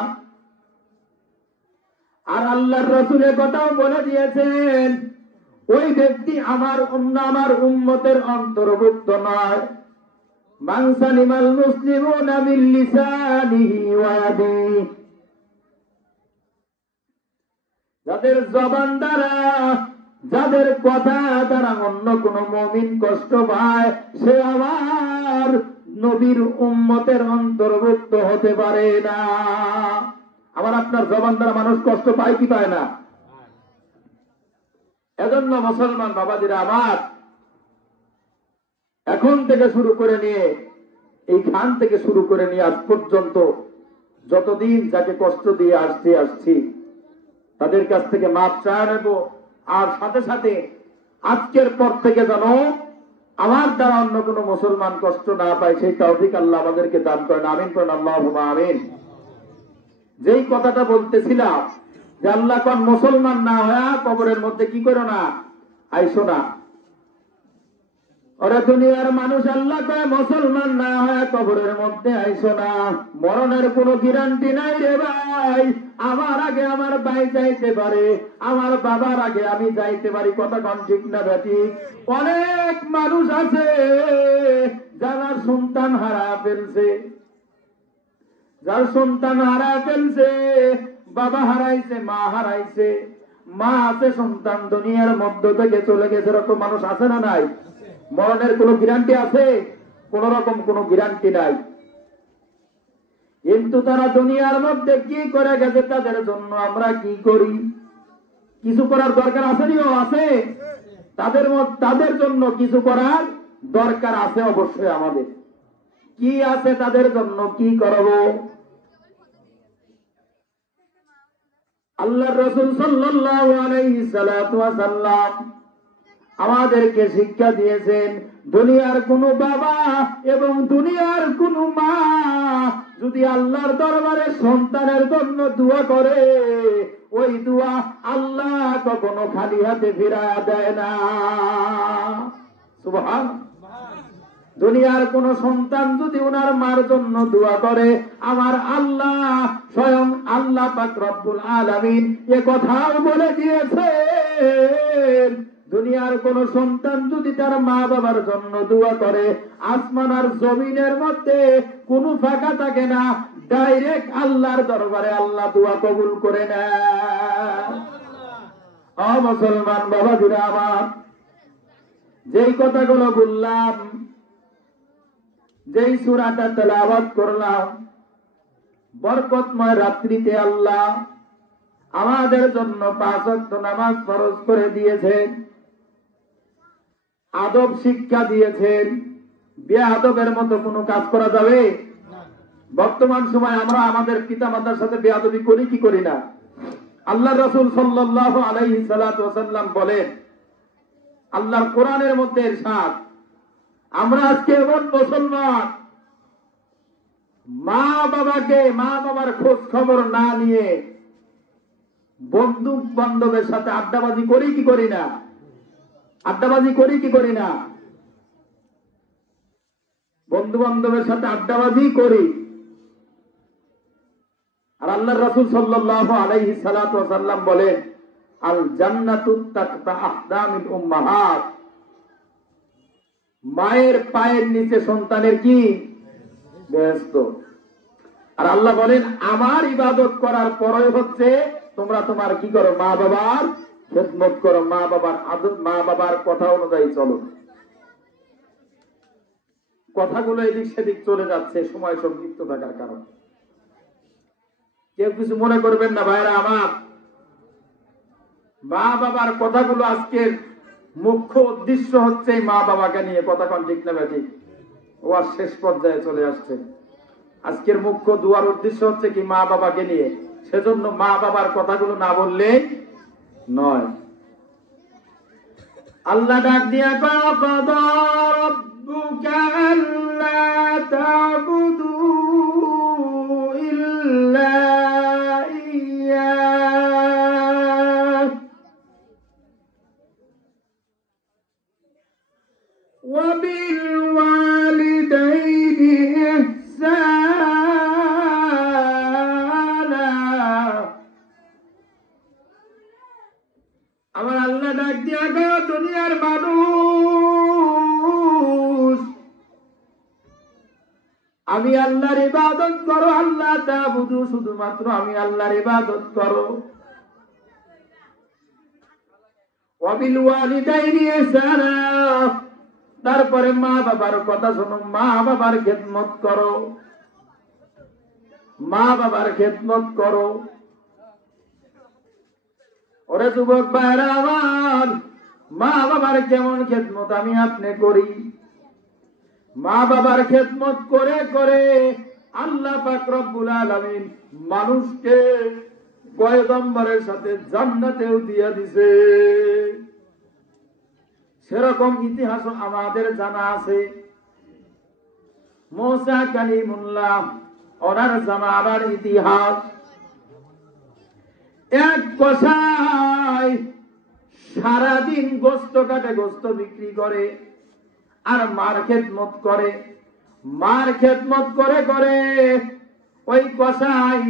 আর আল্লাহর রাসূলের কথাও বলে দিয়েছেন, ওই ব্যক্তি আমার উম্মতের অন্তর্ভুক্ত নয়। মান সালিমাল মুসলিমুনা মিন লিসানিহি ওয়া ইয়াদিহি, যাদের জবান দ্বারা, যাদের কথা দ্বারা অন্য কোন মুমিন কষ্ট পায়, সে আমার নবীর উম্মতের অন্তর্ভুক্ত হতে পারে না। আমার আপনার জবান দ্বারা মানুষ কষ্ট পায় কি পায় না? এজন্য মুসলমান বাবাজিরা আমার, এখন থেকে শুরু করে নিয়ে, এইখান থেকে শুরু করে নিয়ে আজ পর্যন্ত যতদিন যাকে কষ্ট দিয়ে আসছি তাদের কাছ থেকে মাপ চাওয়া নেব। আর সাথে সাথে আজকের পর থেকে যেন আমার দ্বারা অন্য কোনো মুসলমান কষ্ট না পায়, সেই তৌফিক আল্লাহ আমাদেরকে দান করেন। আমিন করেন, আল্লাহুম্মা আমিন। যেই কথাটা বলতেছিলাম যে আল্লাহ কোন মুসলমান না হয়া কবরের মধ্যে কি করো না, আইসো না। ওরা দুনিয়ার মানুষ আল্লাহ কয় মুসলমান না হয় কবরের মধ্যে আইসো না, মরণের কোনো গ্যারান্টি নাই রে ভাই। আমার আগে আমার ভাই যাইতে পারে, আমার বাবার আগে আমি যাইতে পারি, কথা কোন ঠিক না বেটি? অনেক মানুষ আছে যারা সন্তান হারা ফেলছে, যার সন্তান হারা ফেলছে, বাবা হারাইছে, মা হারাইছে, মা আছে, সন্তান দুনিয়ার মধ্য থেকে চলে গেছে, এরকম মানুষ আছে না নাই? মরণের কোনো গ্যারান্টি আছে? কোন রকম কোনো গ্যারান্টি নাই। কিন্তু তারা দুনিয়ার মধ্যে কি করে গেছে, তাদের জন্য আমরা কি করি? কিছু করার দরকার আছে নিও আছে, তাদের জন্য কিছু করার দরকার আছে অবশ্যই। আমাদের কি আছে তাদের জন্য, কি করব? আল্লাহর রাসূল সাল্লাল্লাহু আলাইহি সাল্লাতু ওয়া সাল্লাম আমাদেরকে শিক্ষা দিয়েছেন, দুনিয়ার কোনো বাবা এবং দুনিয়ার কোনো মা যদি আল্লাহর দরবারে সন্তানের জন্য দোয়া করে, ওই দোয়া আল্লাহ কখনো খালি হাতে ফিরায়া দেয় না। সুবহানাল্লাহ। দুনিয়ার কোন সন্তান যদি ওনার মার জন্য দোয়া করে, আমার আল্লাহ স্বয়ং আল্লাহ পাক রব্বুল আলামিন এ কথাও বলে দিয়েছেন, দুনিয়ার কোন সন্তান যদি তার মা বাবার জন্য দোয়া করে, আসমান আর জমিনের মধ্যে কোনো ফাঁকা থাকে না, ডাইরেক্ট আল্লাহর দরবারে আল্লাহ দোয়া কবুল করে নেয়। ও মুসলমান বাবাজিরা আমার, যেই কথাগুলো বললাম, যেই সূরাটা তেলাওয়াত করলাম, বরকতময় রাত্রিতে আল্লাহ আমাদের জন্য 5 ওয়াক্ত নামাজ ফরজ করে দিয়েছেন, আদব শিক্ষা দিয়েছেন। বেয়াদবের মতো কোনো কাজ করা যাবে? বর্তমান সময় আমরা আমাদের পিতামাতার সাথে বেয়াদবি করি কি করি না? আল্লাহর রাসূল সাল্লাল্লাহু আলাইহি সাল্লাতু ওয়াসাল্লাম বলেন, আল্লাহর কোরআনের মধ্যে ইরশাদ, আমরা আজকে এমন মুসলমান, মা বাবার খোঁজ খবর না নিয়ে বন্ধু বান্ধবের সাথে আড্ডাবাজি করি কি করি না? আড্ডাবাজি করি কি করি না? বন্ধু বান্ধবের সাথে আড্ডাবাজি করি। আর আল্লাহর রাসূল সাল্লাল্লাহু আলাইহি সাল্লাতু ওয়াসাল্লাম বলেন, আল জান্নাতু তাহতা আহদামিল উম্মাহাত, মায়ের পায়ের নিচে সন্তানের কি বেহেশত। আর আল্লাহ বলেন, আমার ইবাদত করার পরে হচ্ছে তোমরা তোমার কি করো? মা বাবার খেদমত করো, মা বাবার আদব, মা বাবার কথা অনুযায়ী চলো। কথাগুলো এদিক সেদিক চলে যাচ্ছে সময় সংক্ষিপ্ত থাকার কারণে। কেউ কিছু মনে করবেন না ভাইরা আমার। মা বাবার কথাগুলো আজকের মুখ্য উদ্দেশ্য হচ্ছে মা বাবাকে নিয়ে, কথা কোন ঠিক না ঠিক? ও আর শেষ পর্যায়ে চলে আসছে। আজকের মুখ্য দুয়ার উদ্দেশ্য হচ্ছে কি? মা বাবাকে নিয়ে। সেজন্য মা বাবার কথাগুলো না বললে নয়। আল্লাহ ডাক দিয়া কয়, ক্বাদা রাব্বুকা আল্লা তা'বুদু ইল্লা ইয়্যাহু ওয়া বিল ওয়ালিদাইনি ইহসানা। আমার আল্লাহ ডাক দিয়া কয়, দুনিয়ার মানুষ, আমি আল্লাহর ইবাদত করো, আল্লাহ তা'বুদু, শুধুমাত্র আমি আল্লাহর ইবাদত করো। ওয়া বিল ওয়ালিদাইনি ইহসানা, তারপরে মা বাবার কথা শোনো, মা বাবার খেদমত করো, মা বাবার খেদমত করো। ওরে যুবক ভাইরা আমার, মা বাবার কেমন খেদমত আমি আপনি করি? মা বাবার খেদমত করে করে আল্লাহ পাক রব্বুল আলামিন মানুষকে পয়গম্বরের সাথে জান্নাতেও দিয়া দিছে। সেরকম ইতিহাস আমাদের জানা আছে। মুসা কালিমুল্লাহ ওনার জামানার ইতিহাস। এক কসাই সারাদিন গোস্ত কাটে, গোস্ত বিক্রি করে, আর মার খেদমত করে। মার খেদমত করে করে ওই কসাই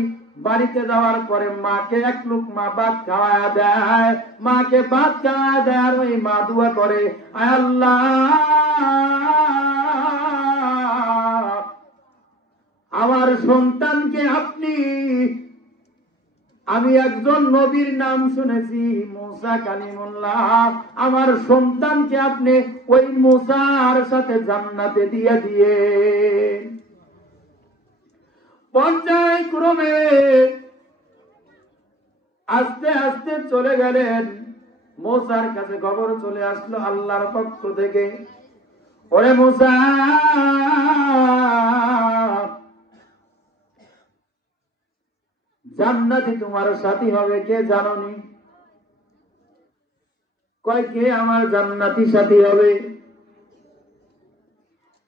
বাড়িতে যাওয়ার পরে মাকে এক লুকমা ভাত খাওয়া দেয়। মাকে ভাত খাওয়া দেয় আর ওই মা দোয়া করে, আয় আল্লাহ, আমার সন্তানকে আপনি, আমি একজন নবীর নাম শুনেছি মুসা কালিমুল্লাহ, আমার সন্তানকে আপনি ওই মুসার সাথে জান্নাতে দিয়ে দিয়ে। পর্যায়ক্রমে আস্তে আস্তে চলে গেলেন। মুসার কাছে খবর চলে আসলো আল্লাহর পক্ষ থেকে, ওরে মুসা, জান্নাতি তোমার সাথী হবে কে জানোনি? কয়, কে আমার জান্নাতি সাথী হবে?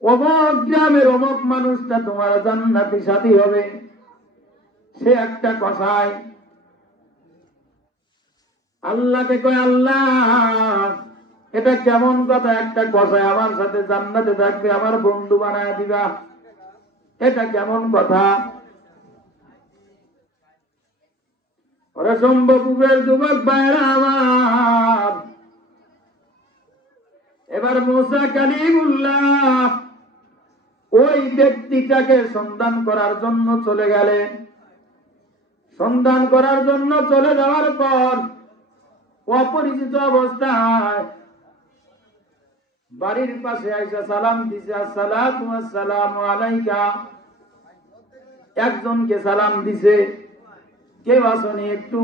অমুক গ্রামের অমুক মানুষটা তোমার জান্নাতি সাথী হবে। সে একটা কসাই। আল্লাহকে কয়, আল্লাহ, এটা কেমন কথা? একটা কসাই আমার সাথে জান্নাতে থাকবে, আমার বন্ধু বানায় দিবা, এটা কেমন কথা? ওরা সম্ভবের যুবক ভাইরা আমার, এবার মুসা কালিমুল্লাহ ওই ব্যক্তিটাকে সন্ধান করার জন্য চলে গেলেন। সন্ধান করার জন্য চলে যাওয়ার পর অপরিচিত অবস্থায় বাড়ির পাশে আইসা সালাম দিছে, আসসালাতু ওয়াসসালামু আলাইকা। একজনকে সালাম দিছে, কেউ আসনি, একটু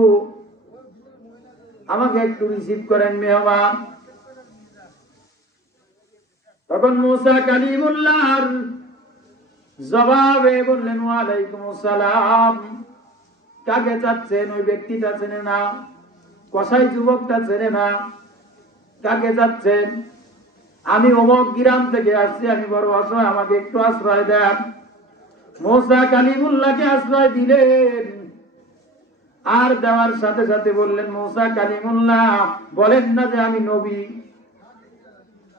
আমাকে একটু রিসিভ করেন মেহমান। তখন মুসা কালিমুল্লাহর জবাবে বললেন, ওয়ালাইকুম আসসালাম। কাকে চাচ্ছেন? ওই ব্যক্তিটা চেনে না, কসাই যুবকটা চেনে না। কাকে যাচ্ছেন? আমি অমুক গ্রাম থেকে আসছি, আমি বড় অসহায়, আমাকে একটু আশ্রয় দেন। মুসা কালিমুল্লাহকে আশ্রয় দিলেন। আর দেওয়ার সাথে সাথে বললেন, মুসা কালিমুল্লাহ বলেন না যে আমি নবী।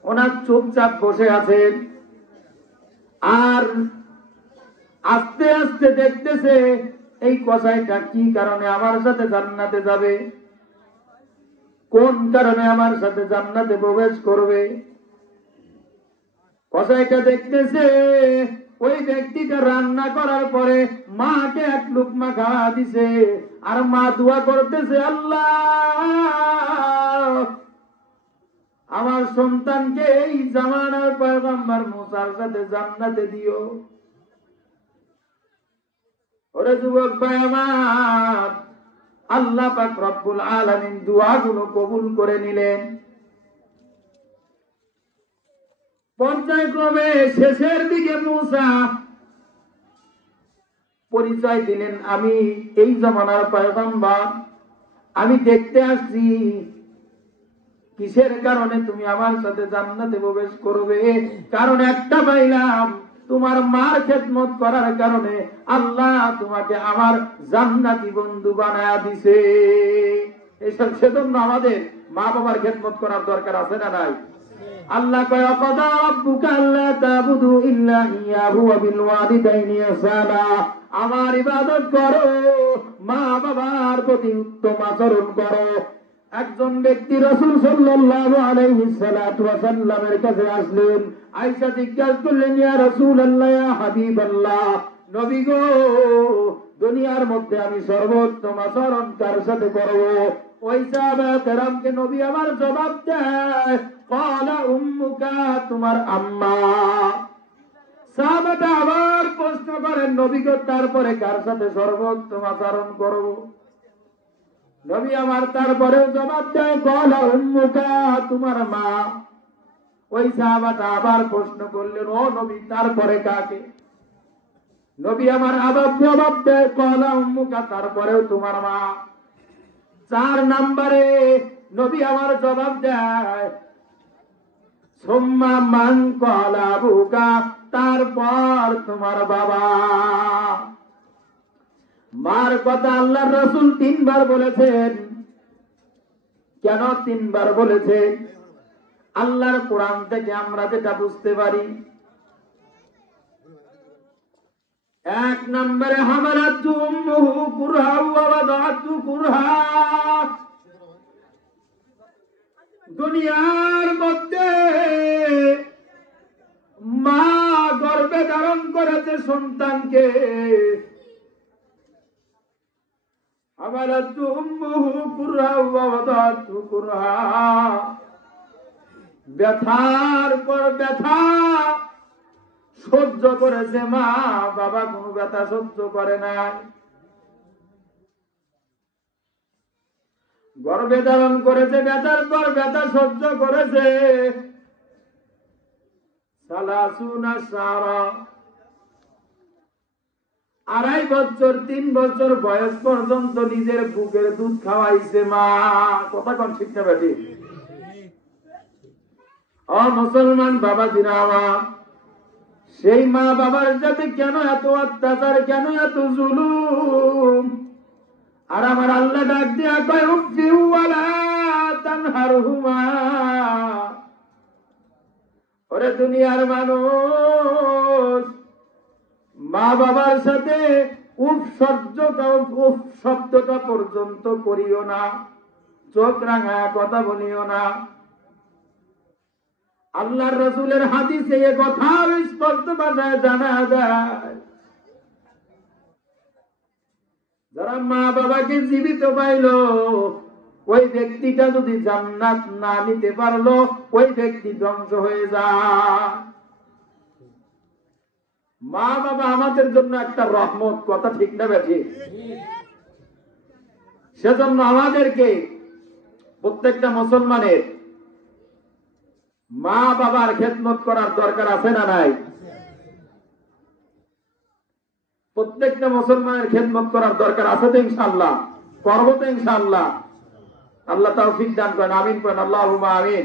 ওনার চুপচাপ বসে আছেন আর আস্তে আস্তে দেখতেছে এই কসাইটা কি কারণে আমার সাথে জান্নাতে যাবে, কোন কারণে আমার সাথে জান্নাতে প্রবেশ করবে। কসাইটা দেখতেছে ওই ব্যক্তিটা রান্না করার পরে মাকে এক লুকমা খাওয়া দিছে, আর মা দোয়া করতেছে, আল্লাহ, আমার সন্তানকে এই জামানার পয়গম্বর মুসার সাথে জান্নাতে দিও। ওরে যুবক ভাই আমার, আল্লাহ পাক রব্বুল আলামিন দোয়াগুলো কবুল করে নিলেন। পর্যায়ক্রমে শেষের দিকে মুসা পরিচয় দিলেন, আমি এই জামানার পয়গম্বর, আমি দেখতে আসছি কিসের কারণে তুমি আমার সাথে জান্নাতে প্রবেশ করবে। কারণ একটা পাইলাম, তোমার মার খেদমত করার কারণে আল্লাহ তোমাকে আমার জান্নাতি বন্ধু বানায়া দিছে। এইসব সেজন্য আমাদের মা বাবার খেদমত করার দরকার আছে না নাই? আল্লাহ কয়, ওয়াকাদা রাব্বুকা আল্লা তা'বুদু ইল্লা ইয়াহু ওয়া বিল ওয়ালিদাইনি ইহসানা। আমার ইবাদত করো, মা বাবার প্রতি উত্তম আচরণ করো। একজন ব্যক্তি রাসূল সাল্লাল্লাহু আলাইহি সাল্লাতু ওয়া সাল্লামের কাছে আসলেন। আয়েশা জিজ্ঞাসা করলেন, ইয়া রাসূলুল্লাহ, ইয়া হাবিবাল্লাহ, নবী গো, দুনিয়ার মধ্যে আমি সর্বোত্তম আচরণ কার সাথে করব? ওই সাহাবায়ে কেরামকে নবী আমার জবাব দেয়, ক্বালা উম্মুকা, তোমার আম্মা। সাহাবাটা আবার প্রশ্ন করেন, নবী গো, তারপরে কার সাথে সর্বোত্তম আচরণ করব? নবী আমার তারপরেও জবাব দেয়, ক্বালা উম্মুকা, তোমার মা। ওই সাহাবাটা আবার প্রশ্ন করলেন, ও নবী, তারপরে কাকে? নবী আমার আবার জবাব দেয়, ক্বালা উম্মুকা, তারপরেও তোমার মা। 4 নম্বরে নবী আমার জবাব দেয়, সুম্মা মান, ক্বালা আবুকা, তারপর তোমার বাবা। মার কথা আল্লাহর রাসূল 3 বার বলেছেন। কেন 3 বার বলেছে? আল্লাহর কোরআন থেকে আমরা যেটা বুঝতে পারি, এক নম্বরে হামালাতু উম্মুহু কুরহা ওয়া ওয়াদাতু কুরহা। দুনিয়ার মধ্যে মা গর্ভে ধারণ করেছে সন্তানকে, হামালাতু উম্মুহু কুরহা ওয়া ওয়াদাতু কুরহা। ব্যথার পর ব্যথা সহ্য করেছে মা, বাবা কোনো ব্যথা সহ্য করে নাই। গর্ভে ধারণ করেছে, ব্যথার পর ব্যথা সহ্য করেছে। সালাসুনা সারা, 2.5 বছর 3 বছর বয়স পর্যন্ত নিজের বুকের দুধ খাওয়াইছে মা। কথা কোন ঠিক না বেটি? ও মুসলমান বাবাজিরা আমার, সেই মা বাবার সাথে কেন এত অত্যাচার, কেন এত জুলুম? আর আমার আল্লাহ ডাক দিয়া কয় উফি ওয়ালা তানহারহুমা। ওরে দুনিয়ার মানুষ, মা বাবার সাথে উফ শব্দটা পর্যন্ত করিও না, চোখ রাঙায় কথা বলিও না। আল্লাহর রাসূলের হাদিসে এ কথা স্পষ্ট ভাষায় জানা যায়, যারা মা বাবাকে জীবিত পাইল, ওই ব্যক্তিটা যদি জান্নাত না নিতে পারলো, ওই ব্যক্তি ধ্বংস হয়ে যায়। মা বাবা আমাদের জন্য একটা রহমত, কথা ঠিক না বেঠি? সেজন্য আমাদেরকে প্রত্যেকটা মুসলমানের মা বাবার খেদমত করার দরকার আছে না নাই? প্রত্যেকটা মুসলমানের খেদমত করার দরকার আছে তো ইনশাআল্লাহ, করবো তো ইনশাআল্লাহ। আল্লাহ তাওফিক দান করেন, আমিন করেন, আল্লাহুম্মা আমিন।